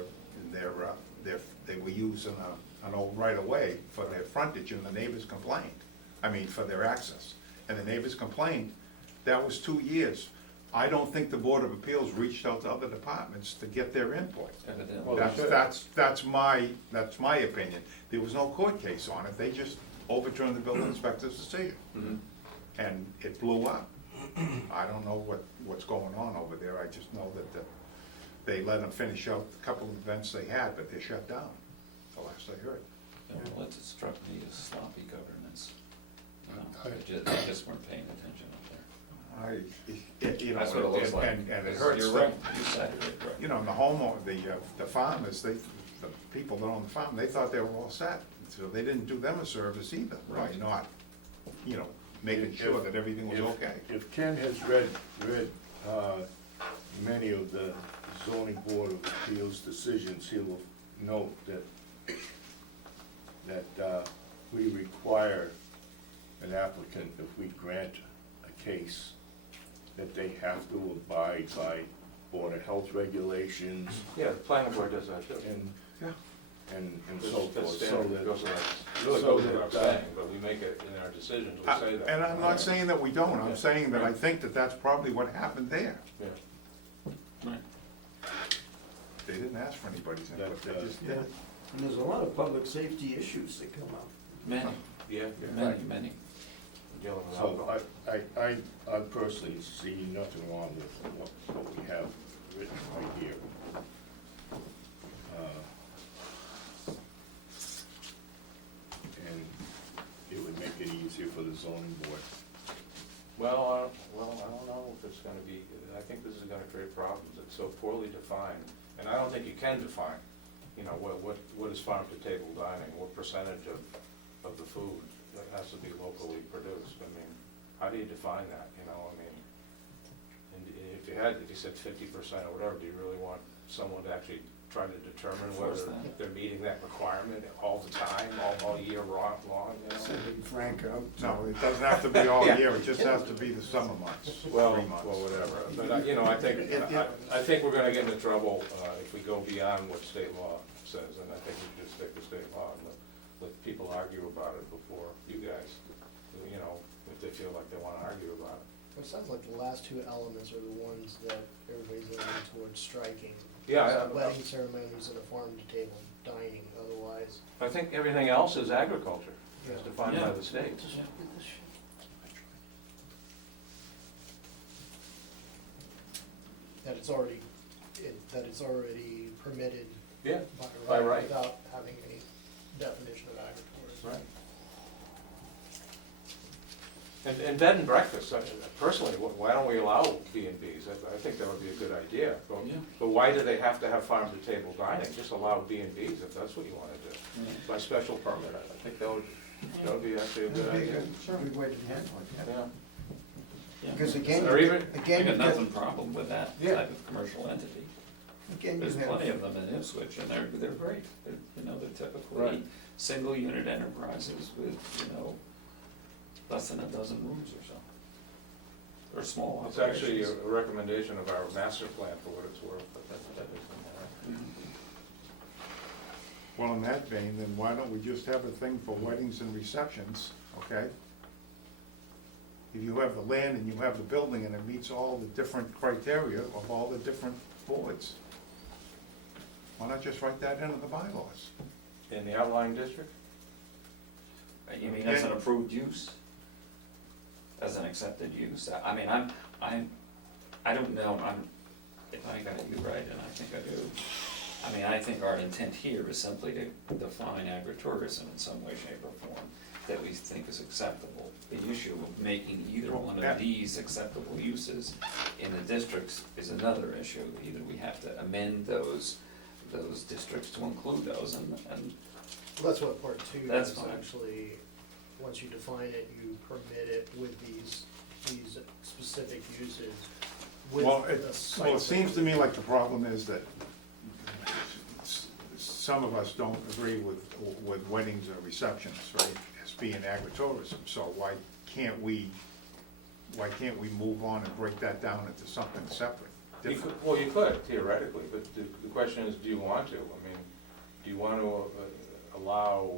were using an old right-of-way for their frontage, and the neighbors complained. I mean, for their access. And the neighbors complained. That was 2 years. I don't think the Board of Appeals reached out to other departments to get their input. Evidently. Well, they should. That's my opinion. There was no court case on it. They just overturned the building inspector's decision. Mhm. And it blew up. I don't know what's going on over there. I just know that they let them finish out a couple of events they had, but they're shut down, the last I heard. Well, it struck me as sloppy governance. You know, I- they just weren't paying attention up there. You know, That's what it looks like. and it Because hurts. You're right, you said it, right. You know, the homeowner, the farmers, the people that own the farm, they thought they were all set. So they didn't do them a service either by Right. not, you know, making sure that everything was okay. If Ken has read many of the zoning board of appeals decisions, he will note that we require an applicant, if we grant a case, that they have to abide by Board of Health regulations Yeah, the planning board does that too. Yeah. and so That's forth, so standard. It that. goes without- really so goes without that, saying, but we make it in our decisions, we say that. And I'm not saying that we don't, I'm saying that I think that that's probably what happened there. Yeah. Right. They didn't ask for anybody's input, they That, just Yeah, did. and there's a lot of public safety issues that come up. Many, Yeah, many. dealing with So alcohol. I personally see nothing wrong with what we have written right here. And it would make it easier for the zoning board. Well, I don't know if it's gonna be, I think this is gonna create problems, it's so poorly defined, and I don't think you can define, you know, what is farm to table dining, what percentage of the food that has to be locally produced, I mean, how do you define that, you know, I mean, and if you said 50% or whatever, do you really want someone to actually try to determine Enforce whether that. they're meeting that requirement all the time, all year long, you know? Sending Frank out. No, it doesn't have to be all Yeah. year, it just has to be the summer months, Well, 3 months. well, whatever, but, you know, I think, I think we're gonna get into trouble if we go beyond what state law says, and I think we should just stick to state law and let people argue about it before you guys, you know, if they feel like they wanna argue about it. It sounds like the last two elements are the ones that everybody's leaning towards striking. Yeah, Wedding ceremonies and a farm to table dining, otherwise. I think everything else is agriculture, as Yeah. defined by Yeah. the state. that it's already, that it's already permitted Yeah, by By right right. without having any definition of agritourism. right. And bed and breakfast, personally, why don't we allow B and Bs? I think that would be a good idea. Yeah. But why do they have to have farm-to-table dining? Just allow B and Bs if that's what you wanna do, by special permit. I think that would be actually a good That'd be idea. a good way to handle it, yeah. Yeah. Because again, Or even- I again, got you've got, nothing problem with that Yeah. type of commercial entity. again, you There's plenty have, of them in Ipswich, and they're great. They're, you know, they're typically Right. single unit enterprises with, you know, less than a dozen rooms or so. Or small It's actually operations. a recommendation of our master plan for what it's worth, but that is in there. Well, in that vein, then why don't we just have a thing for weddings and receptions, okay? If you have the land and you have the building and it meets all the different criteria of all the different boards, why not just write that into the bylaws? In the outlying district? You mean as an approved use? As an accepted use? I mean, I don't know, if I got you right, and I think I do. I mean, I think our intent here is simply to define agritourism in some way, shape, or form that we think is acceptable. The issue of making either one of these acceptable uses in the districts is another issue. Either we have to amend those districts to include those, and Well, that's what part two That's does, fine. actually, once you define it, you permit it with these specific uses with Well, the site. Well, it seems to me like the problem is that some of us don't agree with weddings or receptions, right, as being agritourism. So why can't we move on and break that down into something separate, different? Well, you could theoretically, but the question is, do you want to? I mean, do you want to allow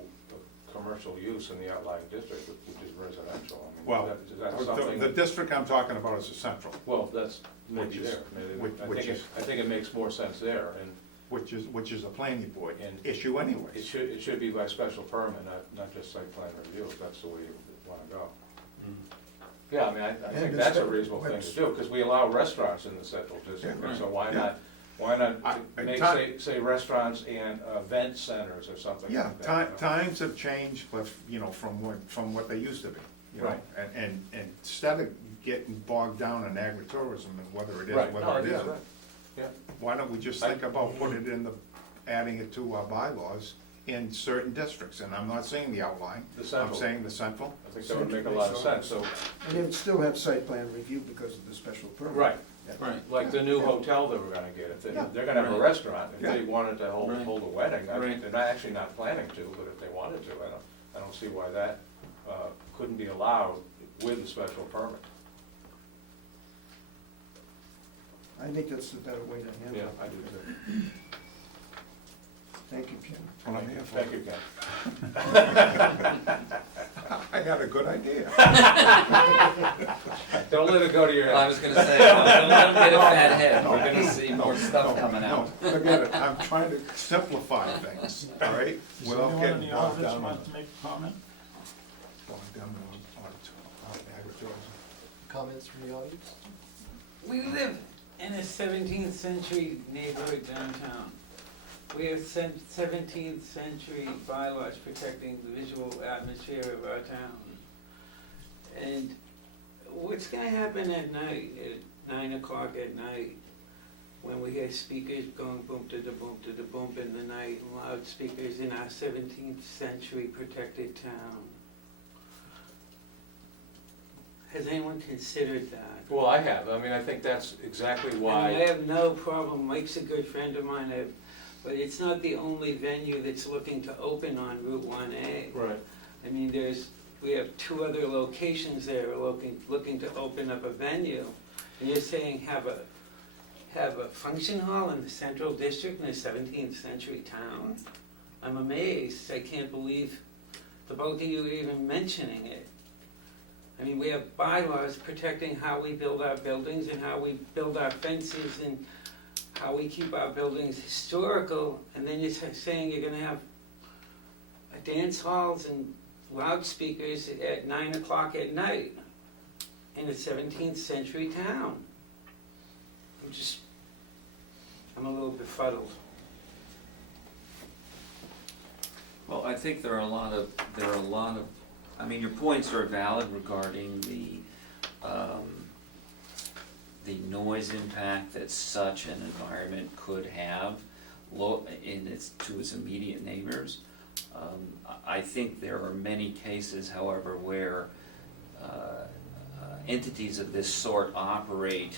commercial use in the outlying district, which is residential? I mean, Well, is that something? the district I'm talking about is the central, Well, that's maybe Which is- there. Maybe- which is- I think it makes more sense there, and which is a planning board And issue anyways. it should be by special permit, not just site plan review, if that's the way you wanna go. Yeah, I mean, I think And that's a it's- reasonable thing to what's- do, because we allow restaurants in the central district, Yeah, so why yeah. not I- make, time- say restaurants and event centers or something Yeah, like that. times have changed, but, you know, from what they used to be, you know? Right. And instead of getting bogged down in agritourism and whether it is, Right, no, whether it yeah, isn't, right. Yeah, why don't we just think about putting it in adding it to our bylaws in certain districts? And I'm not saying the outline, the I'm central, saying the central. I think that would make a lot of sense, so, and it would still have site plan review because of the special permit. right, right. like the new hotel that we're gonna get, if Yeah. they're gonna have a Right. restaurant, if they Yeah. wanted to hold Right. a wedding, Right. they're not actually not planning to, but if they wanted to, I don't see why that couldn't be allowed with the special permit. I think that's the better way to handle Yeah, it. I do too. Thank you, Ken. That's what I'm here for. Thank you, Ken. I had a good idea. Don't let it go to your I head. was gonna say, don't let them get a fat head, we're gonna see more stuff coming No, out. forget it, I'm trying to simplify things, all right? Does Without anyone in getting the bogged audience down want on to make a comment? agritourism. Comments from the audience? We live in a 17th century neighborhood downtown. We have 17th century bylaws protecting the visual atmosphere of our town. And what's gonna happen at night, at 9 o'clock at night, when we hear speakers going boom to the boom to the boom in the night, and loudspeakers in our 17th century protected town? Has anyone considered that? Well, I have, I mean, I think that's exactly And I why, have no problem, Mike's a good friend of mine, but it's not the only venue that's looking to open on Route 1A. right, I mean, we have 2 other locations there looking to open up a venue. And you're saying have a function hall in the central district in a 17th century town? I'm amazed, I can't believe the both of you are even mentioning it. I mean, we have bylaws protecting how we build our buildings and how we build our fences and how we keep our buildings historical, and then you're saying you're gonna have dance halls and loudspeakers at 9 o'clock at night in a 17th century town. I'm just I'm a little befuddled. Well, I think there are a lot of, I mean, your points are valid regarding the noise impact that such an environment could have to its immediate neighbors. I think there are many cases, however, where entities of this sort operate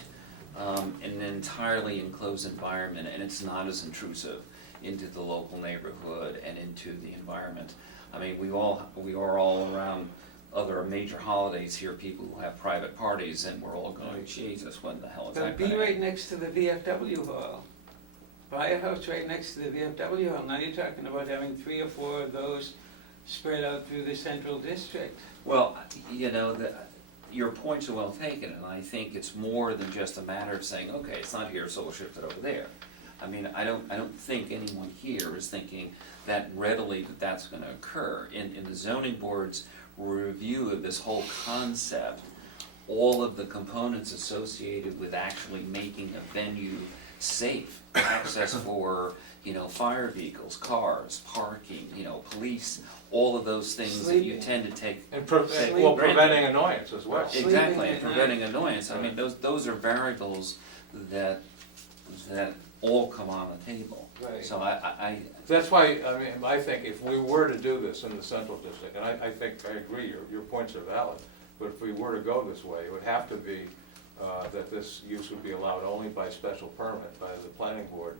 in an entirely enclosed environment, and it's not as intrusive into the local neighborhood and into the environment. I mean, we are all around other major holidays here, people who have private parties, and we're all going, Jesus, when the hell is But that be gonna right end? next to the VFW hall. Buy a house right next to the VFW hall. Now you're talking about having 3 or 4 of those spread out through the central district. Well, you know, your points are well taken, and I think it's more than just a matter of saying, okay, it's not here, so we'll shift it over there. I mean, I don't think anyone here is thinking that readily that's gonna occur. In the zoning board's review of this whole concept, all of the components associated with actually making a venue safe, access for, you know, fire vehicles, cars, parking, you know, police, all of those things that you Sleeping. tend to take. And Say, well, granted. preventing annoyance as well. Sleeping Exactly, at and preventing annoyance. I mean, those are variables that all come on the table. Right. So I That's why, I mean, I think if we were to do this in the central district, and I think, I agree, your points are valid, but if we were to go this way, it would have to be that this use would be allowed only by special permit by the planning board.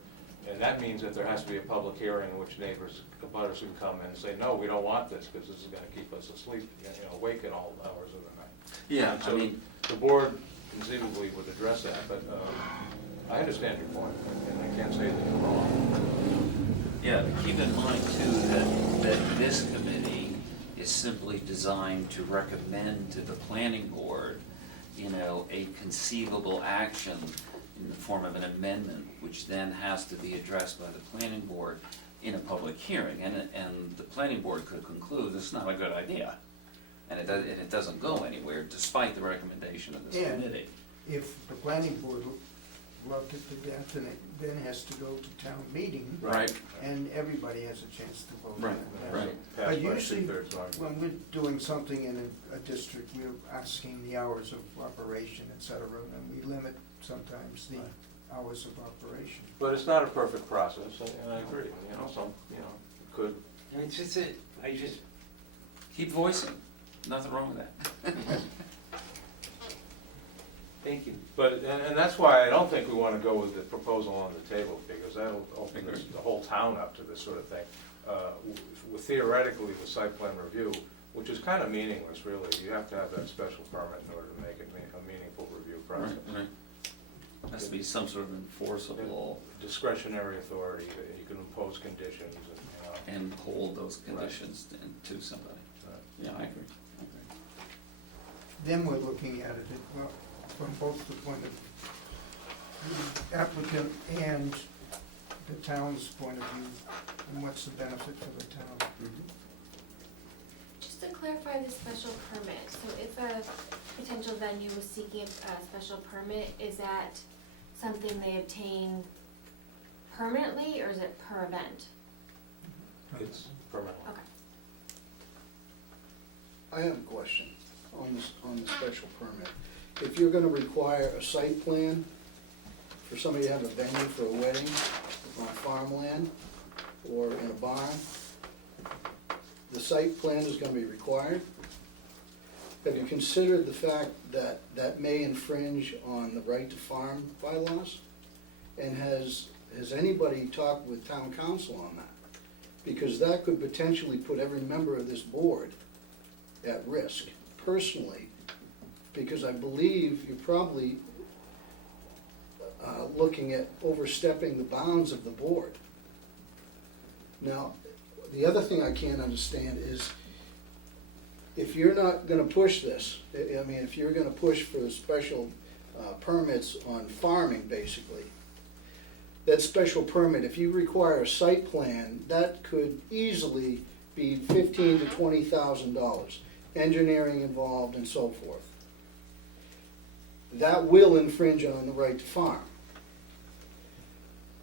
And that means that there has to be a public hearing in which neighbors, abutters can come in and say, no, we don't want this, because this is gonna keep us asleep, you know, awake at all hours of the night. yeah, And I so mean, the board conceivably would address that, but I understand your point, and I can't say that you're wrong. yeah, but keep in mind too that this committee is simply designed to recommend to the planning board, you know, a conceivable action in the form of an amendment, which then has to be addressed by the planning board in a public hearing, and the planning board could conclude this is not a good idea. And it doesn't go anywhere despite the recommendation of this Yeah. committee. If the planning board loved it to death, and it then has to go to town meeting, Right, and everybody has a chance to vote. Right, on it. right. But Passed by usually, 2/3 vote. when we're doing something in a district, we're asking the hours of operation, et cetera, and we limit sometimes the hours of operation. But it's not a perfect process, and I agree, you know, some, you know, could, And it's just, I just, keep voicing, nothing wrong with that. thank you. but, and that's why I don't think we wanna go with the proposal on the table, because that'll open the whole town up to this sort of thing. With theoretically, the site plan review, which is kinda meaningless, really, you have to have that special permit in order to make it a meaningful review process. Right. Has to be some sort of enforceable Discretionary authority, that you can impose conditions, and, you know. and hold those conditions to somebody. Yeah, I agree. Then we're looking at it, well, from both the point of the applicant and the town's point of view, and what's the benefit for the town. Just to clarify the special permit, so if a potential venue was seeking a special permit, is that something they obtain permanently, or is it per event? It's permanent. Okay. I have a question on the special permit. If you're gonna require a site plan for somebody to have a venue for a wedding on farmland or in a barn, the site plan is gonna be required. Have you considered the fact that that may infringe on the right to farm bylaws? And has anybody talked with town council on that? Because that could potentially put every member of this board at risk, personally, because I believe you're probably looking at overstepping the bounds of the board. Now, the other thing I can't understand is, if you're not gonna push this, I mean, if you're gonna push for special permits on farming, basically, that special permit, if you require a site plan, that could easily be $15,000 to $20,000, engineering involved and so forth. That will infringe on the right to farm.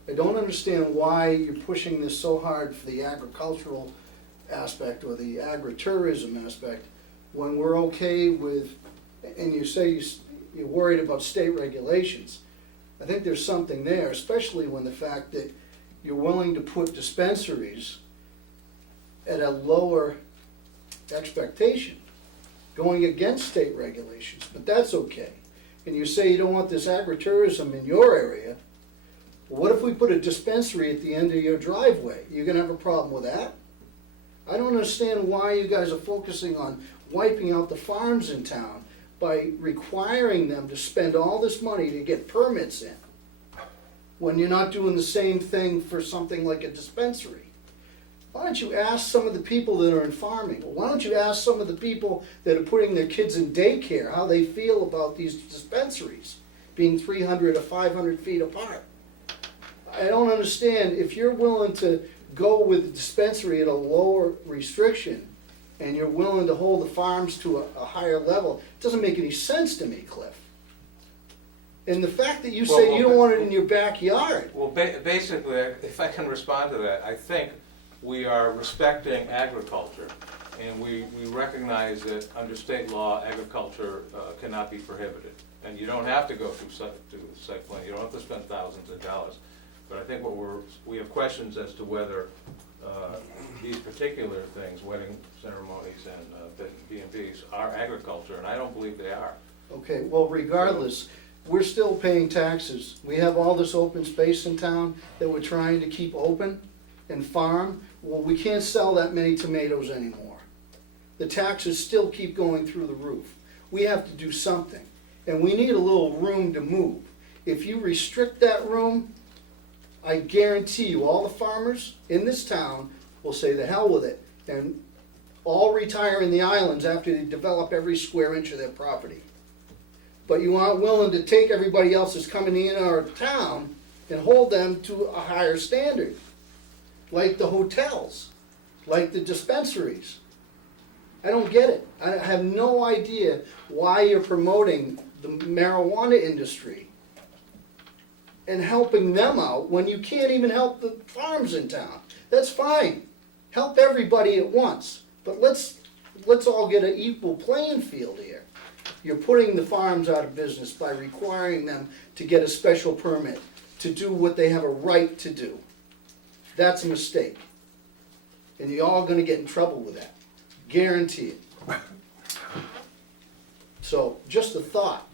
I don't understand why you're pushing this so hard for the agricultural aspect or the agritourism aspect when we're okay with, and you say you're worried about state regulations. I think there's something there, especially when the fact that you're willing to put dispensaries at a lower expectation, going against state regulations, but that's okay. And you say you don't want this agritourism in your area. Well, what if we put a dispensary at the end of your driveway? You gonna have a problem with that? I don't understand why you guys are focusing on wiping out the farms in town by requiring them to spend all this money to get permits in, when you're not doing the same thing for something like a dispensary. Why don't you ask some of the people that are in farming? Why don't you ask some of the people that are putting their kids in daycare how they feel about these dispensaries being 300 or 500 feet apart? I don't understand, if you're willing to go with the dispensary at a lower restriction and you're willing to hold the farms to a higher level, it doesn't make any sense to me, Cliff. And the fact that you say you don't want it in your backyard. Well, basically, if I can respond to that, I think we are respecting agriculture, and we recognize that under state law, agriculture cannot be prohibited. And you don't have to go through site plan, you don't have to spend thousands of dollars. But I think we have questions as to whether these particular things, wedding ceremonies and B&Bs, are agriculture, and I don't believe they are. Okay, well, regardless, we're still paying taxes. We have all this open space in town that we're trying to keep open and farm. Well, we can't sell that many tomatoes anymore. The taxes still keep going through the roof. We have to do something, and we need a little room to move. If you restrict that room, I guarantee you, all the farmers in this town will say the hell with it, and all retire in the islands after they develop every square inch of their property. But you aren't willing to take everybody else that's coming in our town and hold them to a higher standard, like the hotels, like the dispensaries. I don't get it. I have no idea why you're promoting the marijuana industry and helping them out when you can't even help the farms in town. That's fine. Help everybody at once. But let's all get an equal playing field here. You're putting the farms out of business by requiring them to get a special permit to do what they have a right to do. That's a mistake. And you're all gonna get in trouble with that. Guarantee it. So, just a thought.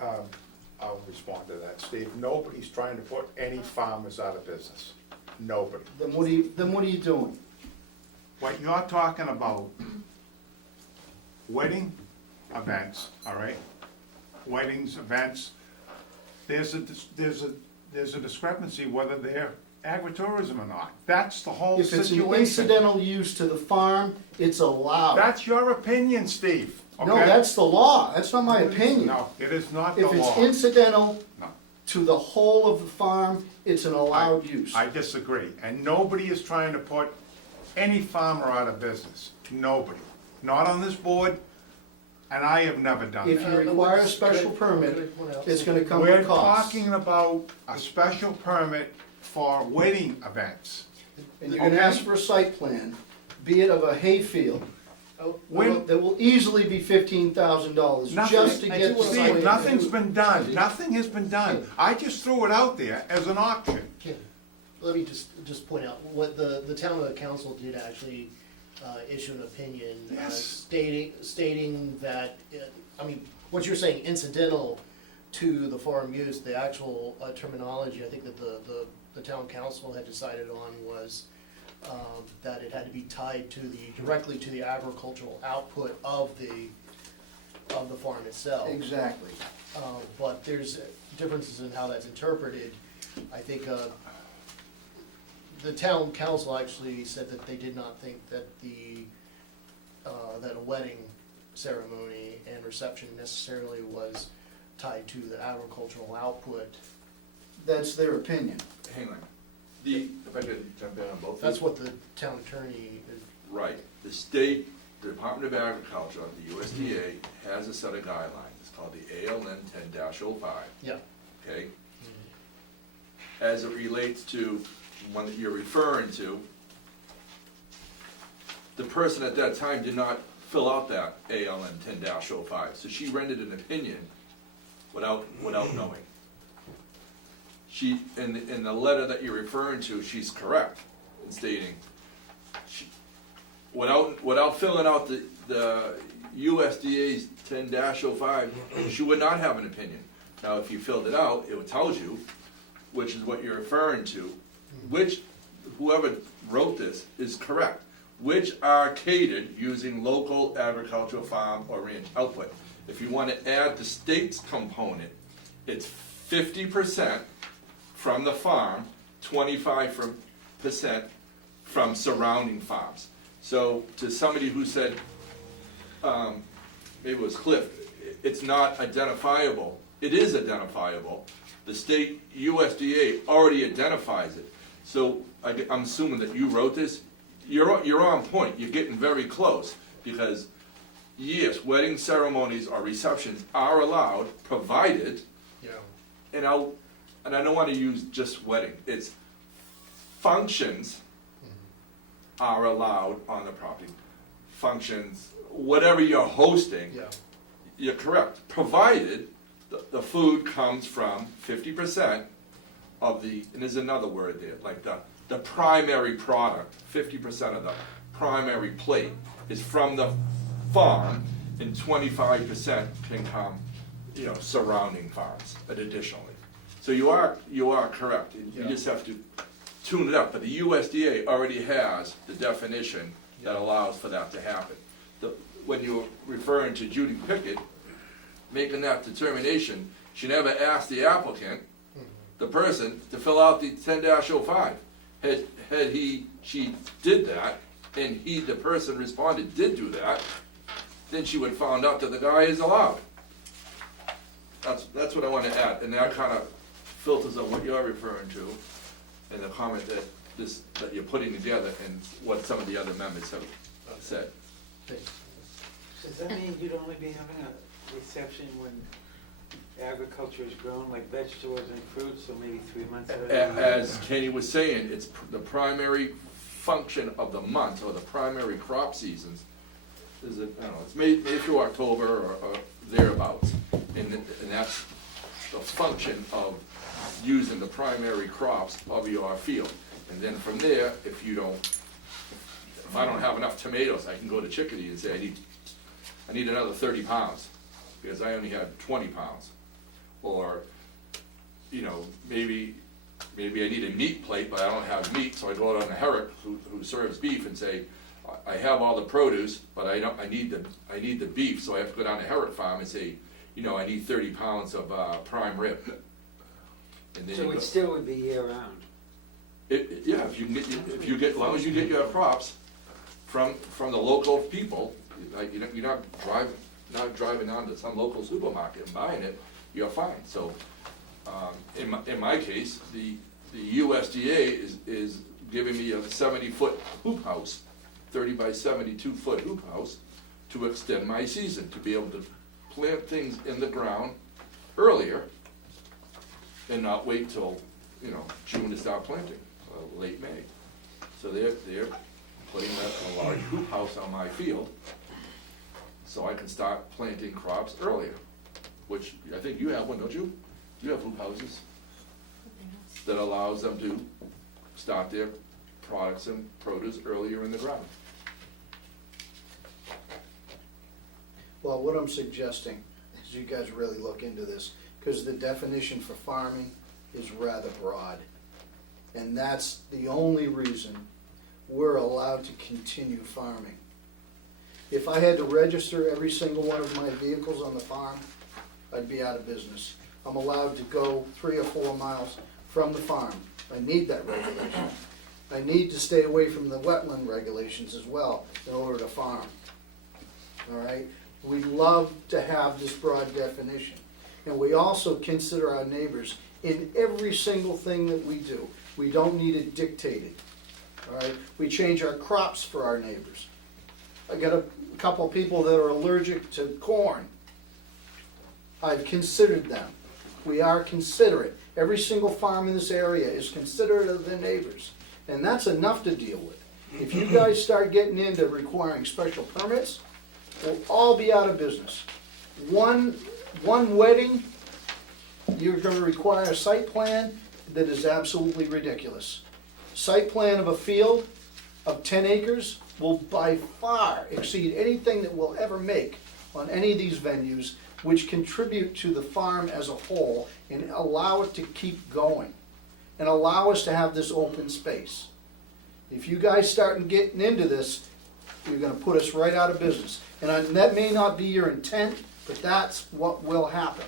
I'll respond to that, Steve. Nobody's trying to put any farmers out of business. Nobody. Then what are you doing? What you're talking about, wedding events, all right? Weddings, events, there's a discrepancy whether they're agritourism or not. That's the whole If it's an situation. incidental use to the farm, it's allowed. That's your opinion, Steve, okay? No, that's the law. That's not my opinion. No, it is not the If it's law. incidental No. to the whole of the farm, it's an allowed use. I disagree, and nobody is trying to put any farmer out of business. Nobody. Not on this board, and I have never done If that. you require a special permit, it's gonna come with We're costs. talking about a special permit for wedding events. And you're gonna ask for a site plan, be it of a hayfield, When- that will easily be $15,000 just to get the Steve, site. nothing's been done, nothing has been done. I just threw it out there as an option. Ken, let me just point out, what the town council did actually issue an opinion Yes. stating that, I mean, what you're saying incidental to the farm use, the actual terminology, I think that the town council had decided on was that it had to be tied to directly to the agricultural output of the farm itself. Exactly. But there's differences in how that's interpreted. I think the town council actually said that they did not think that that a wedding ceremony and reception necessarily was tied to the agricultural output. That's their opinion. Hang on. If I could jump in on both. That's what the town attorney is. Right. The state Department of Agriculture, the USDA, has a set of guidelines. It's called the ALN 10-05. Yeah. Okay? as it relates to one that you're referring to, the person at that time did not fill out that ALN 10-05, so she rendered an opinion without knowing. She, in the letter that you're referring to, she's correct in stating, without filling out the USDA's 10-05, she would not have an opinion. Now, if you filled it out, it tells you, which is what you're referring to, which, whoever wrote this is correct, which are catered using local agricultural farm or ranch output. If you want to add the state's component, it's 50% from the farm, 25% from surrounding farms. So to somebody who said, maybe it was Cliff, it's not identifiable. It is identifiable. The state USDA already identifies it. So I'm assuming that you wrote this. You're on point. You're getting very close, because yes, wedding ceremonies or receptions are allowed, provided, Yeah. and I don't want to use just wedding. It's functions are allowed on the property. Functions, whatever you're hosting, Yeah. you're correct, provided the food comes from 50% of the, and there's another word there, like the primary product, 50% of the primary plate is from the farm, and 25% can come, surrounding farms additionally. So you are correct, you Yeah. just have to tune it up, but the USDA already has the definition that allows for that to happen. When you're referring to Judy Pickett, making that determination, she never asked the applicant, the person, to fill out the 10-05. She did that, and the person responded, did do that, then she would find out that the guy is allowed. That's what I want to add, and that kind of filters on what you're referring to, and the comment that you're putting together, and what some of the other members have said. Does that mean you'd only be having a reception when agriculture is grown, like vegetables and fruits, so maybe 3 months at a time? As Kenny was saying, it's the primary function of the month, or the primary crop seasons, is it, I don't know, it's May through October, or thereabouts. And that's the function of using the primary crops of your field. And then from there, if I don't have enough tomatoes, I can go to Chickadee and say, I need another 30 pounds, because I only had 20 pounds. Or, maybe I need a meat plate, but I don't have meat, so I go out on the Herrick, who serves beef, and say, I have all the produce, but I need the beef, so I have to go down to Herrick Farm and say, I need 30 pounds of prime rib. And then So it still would be year-round? Yeah, if you get, as long as you get your crops from the local people, like, you're not driving down to some local supermarket and buying it, you're fine. So, in my case, the USDA is giving me a 70-foot hoop house, 30 by 72-foot hoop house, to extend my season, to be able to plant things in the ground earlier, and not wait till, June to start planting, late May. So they're putting a large hoop house on my field, so I can start planting crops earlier, which I think you have one, don't you? You have hoop houses that allows them to start their products and produce earlier in the ground. Well, what I'm suggesting is you guys really look into this, because the definition for farming is rather broad. And that's the only reason we're allowed to continue farming. If I had to register every single one of my vehicles on the farm, I'd be out of business. I'm allowed to go 3 or 4 miles from the farm. I need that regulation. I need to stay away from the wetland regulations as well in order to farm. All right? We love to have this broad definition. And we also consider our neighbors in every single thing that we do. We don't need it dictated. All right? We change our crops for our neighbors. I got a couple people that are allergic to corn. I've considered them. We are considerate. Every single farm in this area is considerate of their neighbors, and that's enough to deal with. If you guys start getting into requiring special permits, we'll all be out of business. One wedding, you're gonna require a site plan that is absolutely ridiculous. Site plan of a field of 10 acres will by far exceed anything that we'll ever make on any of these venues, which contribute to the farm as a whole and allow it to keep going and allow us to have this open space. If you guys start getting into this, you're gonna put us right out of business. And that may not be your intent, but that's what will happen.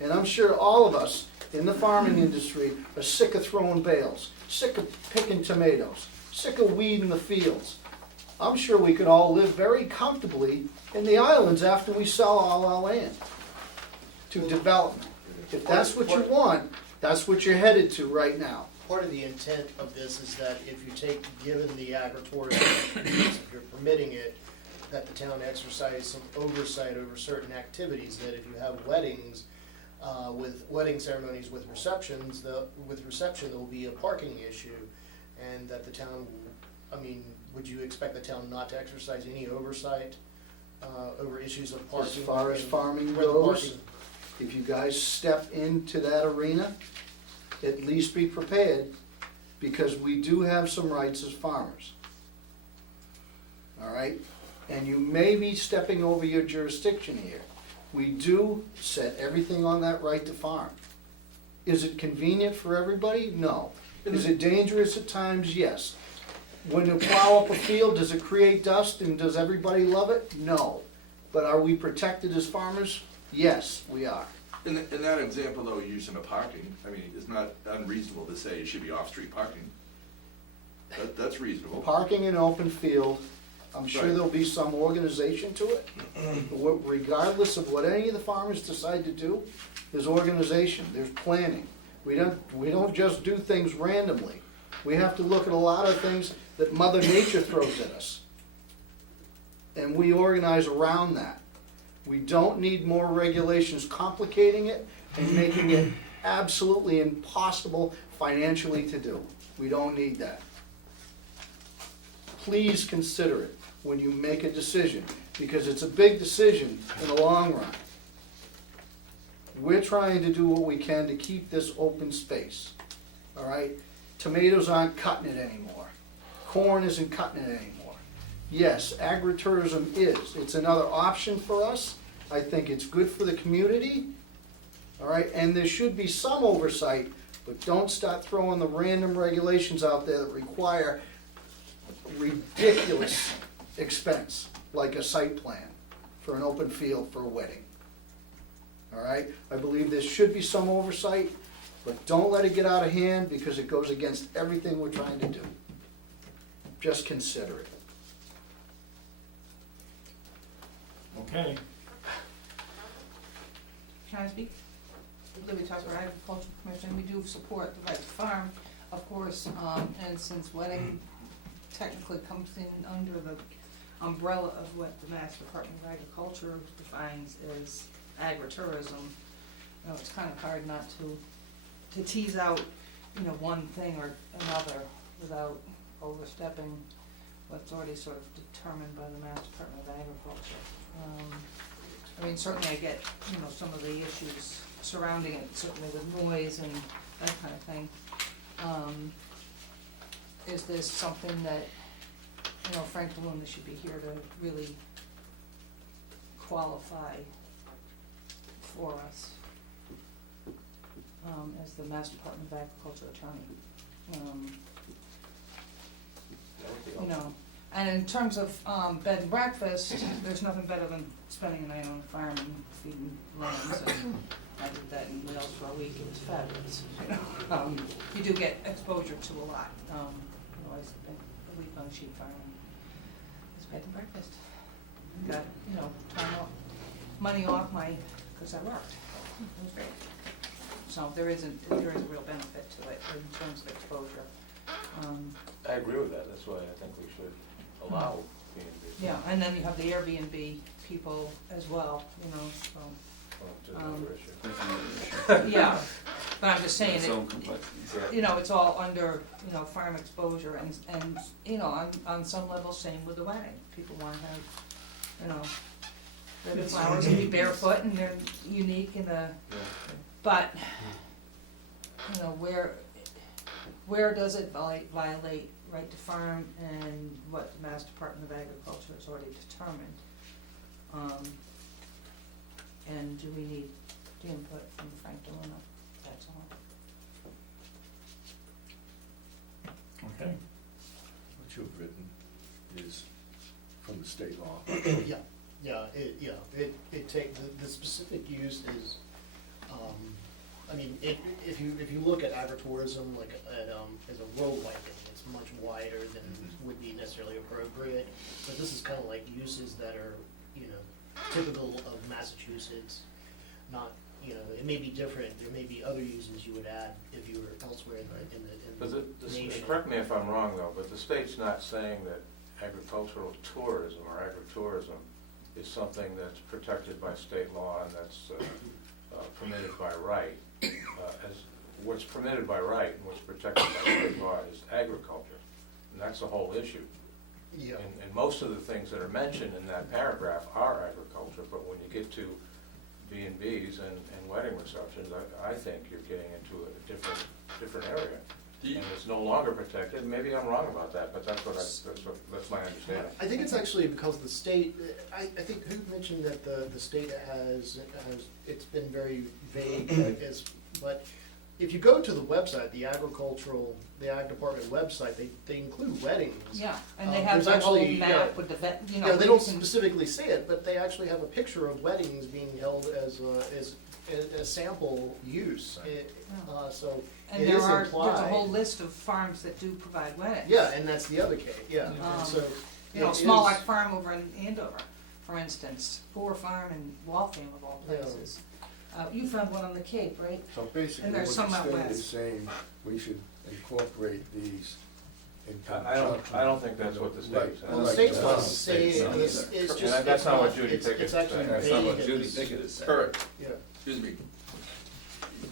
And I'm sure all of us in the farming industry are sick of throwing bales, sick of picking tomatoes, sick of weeding the fields. I'm sure we could all live very comfortably in the islands after we sell all our land to development. If that's what you want, that's what you're headed to right now. Part of the intent of this is that if you take, given the agritourism, if you're permitting it, that the town exercise some oversight over certain activities, that if you have weddings, with wedding ceremonies with receptions, there will be a parking issue, and that the town, would you expect the town not to exercise any oversight, over issues of parking? As far as farming where the goes, parking- if you guys step into that arena, at least be prepared, because we do have some rights as farmers. All right? And you may be stepping over your jurisdiction here. We do set everything on that right to farm. Is it convenient for everybody? No. Is it dangerous at times? Yes. When you plow up a field, does it create dust and does everybody love it? No. But are we protected as farmers? Yes, we are. In that example though, using the parking, I mean, it's not unreasonable to say it should be off-street parking. That's reasonable. Parking in open field, I'm sure Right. there'll be some organization to it. Regardless of what any of the farmers decide to do, there's organization, there's planning. We don't just do things randomly. We have to look at a lot of things that Mother Nature throws at us. And we organize around that. We don't need more regulations complicating it and making it absolutely impossible financially to do. We don't need that. Please consider it when you make a decision, because it's a big decision in the long run. We're trying to do what we can to keep this open space, all right? Tomatoes aren't cutting it anymore. Corn isn't cutting it anymore. Yes, agritourism is. It's another option for us. I think it's good for the community, all right? And there should be some oversight, but don't start throwing the random regulations out there that require ridiculous expense, like a site plan for an open field for a wedding. All right? I believe there should be some oversight, but don't let it get out of hand because it goes against everything we're trying to do. Just consider it. Okay, Can I speak? Libby Tucker, Agricultural Commission, we do support the right to farm, of course, and since wedding technically comes in under the umbrella of what the Mass Department of Agriculture defines as agritourism, it's kind of hard not to tease out, one thing or another without overstepping what's already sort of determined by the Mass Department of Agriculture. Certainly I get, some of the issues surrounding it, certainly with noise and that kind of thing. Is this something that, Frank Balloon should be here to really qualify for us, as the Mass Department of Agriculture attorney? And in terms of bed and breakfast, there's nothing better than spending a night on a farm and feeding lambs. And I did that in Wales for a week. It was fabulous. You do get exposure to a lot. I spent a week on a sheep farm. It's bed and breakfast. Got time off, money off because I worked. It was great. So there is a real benefit to it in terms of exposure. I agree with that, that's why I think we should allow B&B. Yeah, and then you have the Airbnb people as well, so Well, it's another issue. Yeah, but I'm just saying, Its it, own complexities. you know, it's all under, you know, farm exposure and, you know, on some level, same with the wedding. People wanna have, you know, the flowers can be barefoot and they're unique in a, Yeah. but, you know, where does it violate right to farm and what the Mass Department of Agriculture has already determined? And do we need the input from Frank Delano? That's all. Okay. What you've written is from the state law. It take, the specific use is, I mean, if you look at agritourism, like, as a worldwide thing, it's much wider than would be necessarily appropriate. But this is kinda like uses that are, you know, typical of Massachusetts, not, you know, it may be different, there may be other uses you would add if you were elsewhere Does in it, the nation. correct me if I'm wrong though, but the state's not saying that agricultural tourism or agritourism is something that's protected by state law and that's permitted by right. As what's permitted by right and what's protected by state law is agriculture, and that's the whole issue. Yeah. And most of the things that are mentioned in that paragraph are agriculture, but when you get to B&Bs and wedding receptions, I think you're getting into a different area. And it's no longer protected, maybe I'm wrong about that, but that's my understanding. I think it's actually because the state, I think who mentioned that the state has, it's been very vague, but if you go to the website, the Ag Department website, they include weddings. Yeah, and they have There's the whole actually, map with the vet, you know. Yeah, they don't you can- specifically say it, but they actually have a picture of weddings being held as a sample use. So And it there is are, there's a implied. whole list of farms that do provide weddings. Yeah, and that's the other case, yeah, and so. You know, it Small is- Rock Farm over in Andover, for instance, Poor Farm in Waltham of all Yeah. places. You found one on the Cape, right? So basically, And what there's the some out state west. is saying, we should incorporate these in I don't think that's what the state says. Well, the Like, state's uh, not saying, state's not it's either. it's And just, that's it's not what not, Judy it's Pickett's actually saying. That's not what vague, Judy it's- Pickett is saying. Correct, Yeah, excuse me.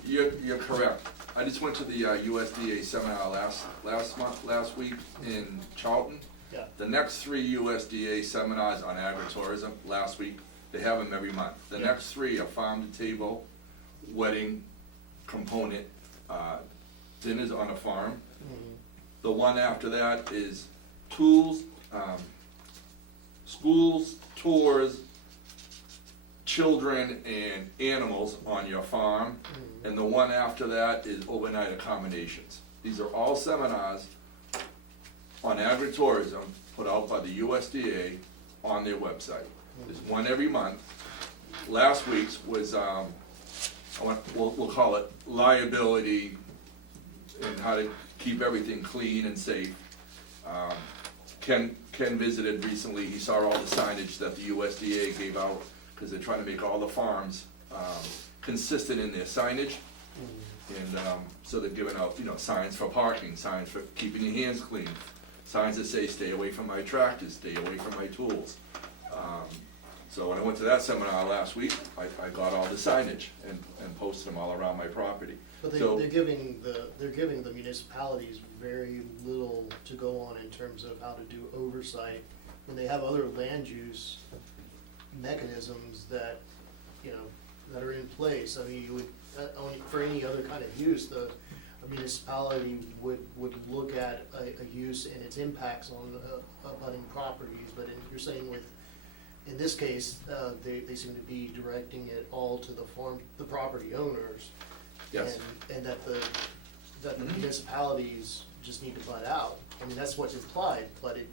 You're correct. I just went to the USDA seminar last week in Charlton. yeah. The next 3 USDA seminars on agritourism last week, they have them every month. The next 3 are farm to table, wedding component, dinners on a farm. Mhm. The one after that is tools, schools, tours, children and animals on your farm. And the one after that is overnight accommodations. These are all seminars on agritourism put out by the USDA on their website. There's one every month. Last week's was, we'll call it liability and how to keep everything clean and safe. Ken visited recently, he saw all the signage that the USDA gave out, because they're trying to make all the farms consistent in their signage. And so they're giving out, signs for parking, signs for keeping your hands clean, signs that say, stay away from my tractors, stay away from my tools. So when I went to that seminar last week, I got all the signage and posted them all around my property. But So- they're giving the municipalities very little to go on in terms of how to do oversight, when they have other land use mechanisms that, that are in place. I mean, you would, for any other kind of use, a municipality would look at a use and its impacts on abutting properties, but you're saying in this case, they seem to be directing it all to the property owners. Yes. And that the municipalities just need to butt out. I mean, that's what's implied, but it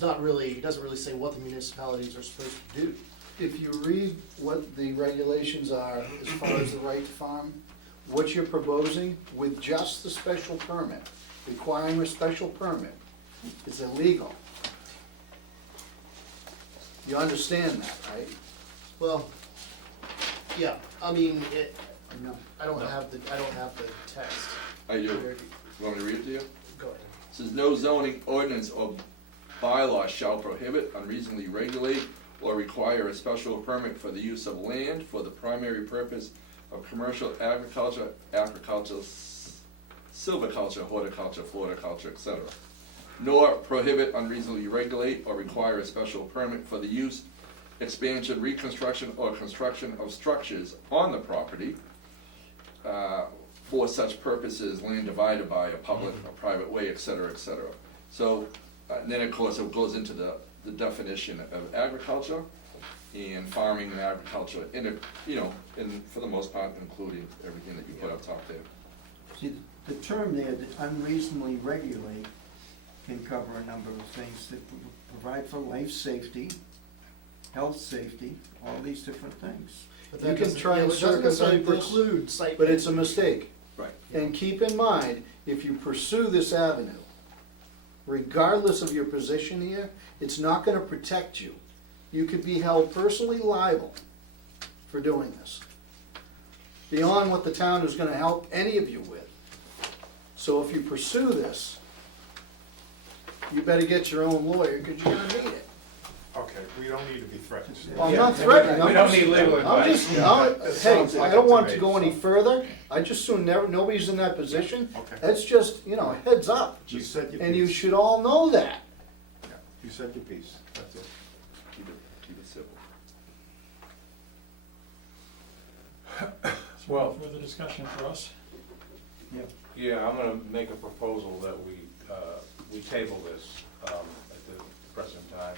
doesn't really say what the municipalities are supposed to do. If you read what the regulations are as far as the right to farm, what you're proposing with just the special permit, requiring a special permit, is illegal. You understand that, right? Well, yeah, I mean, No. I don't have the text. I do. You want me to read it to you? Go ahead. It says, no zoning ordinance or bylaw shall prohibit, unreasonably regulate, or require a special permit for the use of land for the primary purpose of commercial agriculture, silviculture, horticulture, floriculture, etc. Nor prohibit, unreasonably regulate, or require a special permit for the use, expansion, reconstruction, or construction of structures on the property for such purposes, land divided by a public or private way, etc., etc. So, then of course it goes into the definition of agriculture and farming and agriculture, in it, you know, and for the most part, including everything that you put up top there. See, the term there, that unreasonably regulate, can cover a number of things that provide for life safety, health safety, all these different things. But you can try and Doesn't necessarily circumvent this, preclude site. but it's a mistake. Right. And keep in mind, if you pursue this avenue, regardless of your position here, it's not gonna protect you. You could be held personally liable for doing this, beyond what the town is gonna help any of you with. So if you pursue this, you better get your own lawyer, because you're gonna need it. Okay, we don't need to be threatened. Well, I'm not threatening, We don't need legal I'm advice. just, hey, sounds like I don't it to want me, to go any so. further, I just soon never, nobody's in that position. Okay. That's just, you know, heads up, You said your and you piece. should all know that. Yeah, you said your piece, that's it. Keep it simple. Well, further discussion for us? Yeah, I'm gonna make a proposal that we table this, at the present time,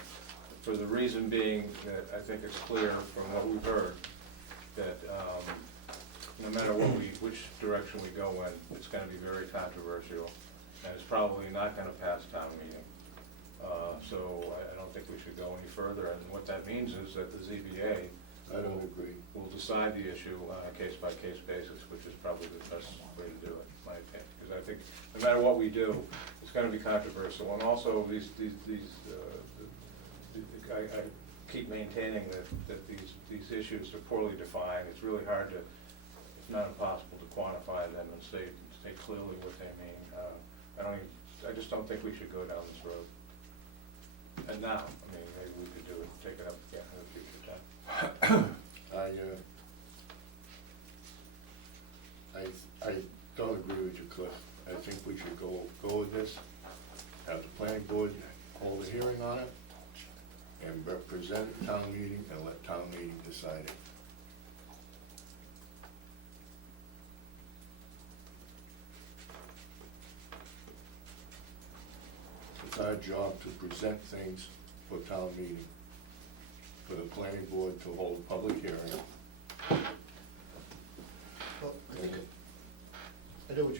for the reason being that I think it's clear from what we've heard, that, no matter which direction we go in, it's gonna be very controversial, and it's probably not gonna pass town meeting. So I don't think we should go any further, and what that means is that the ZBA I don't agree. will decide the issue on a case-by-case basis, which is probably the best way to do it, in my opinion. Because I think no matter what we do, it's gonna be controversial, and also I keep maintaining that these issues are poorly defined. It's really hard to, if not impossible, to quantify them and state clearly what they mean. I just don't think we should go down this road. And now, I mean, maybe we could do it, take it up again in a future time. I don't agree with you, Cliff. I think we should go with this, have the planning board hold a hearing on it, and represent town meeting, and let town meeting decide it. It's our job to present things for town meeting, for the planning board to hold a public hearing. Well, I think, I know what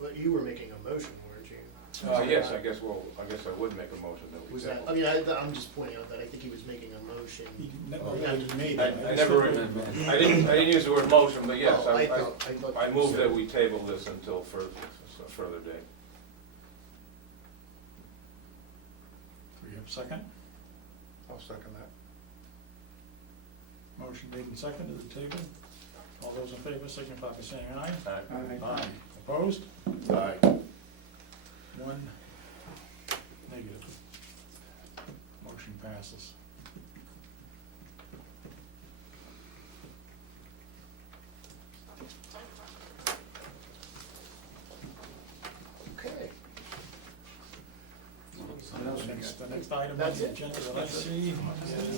but you were making a motion, weren't you? Yes, I guess I would make a motion that we. Was that, I mean, I'm just pointing out that I think he was making a motion. He never really made I it. never, I didn't use the word motion, but yes, Oh, I thought I you move said- that we table this until further date. Do we have a second? I'll second that. Motion made and seconded to the table. All those in favor signify by saying aye. Aye. Opposed? Aye. One negative. Motion passes. Okay. The next item on That's the it. agenda, let's see.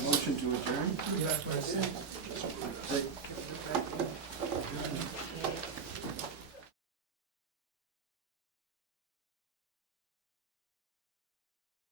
Motion to adjourn? Yeah, that's what I said.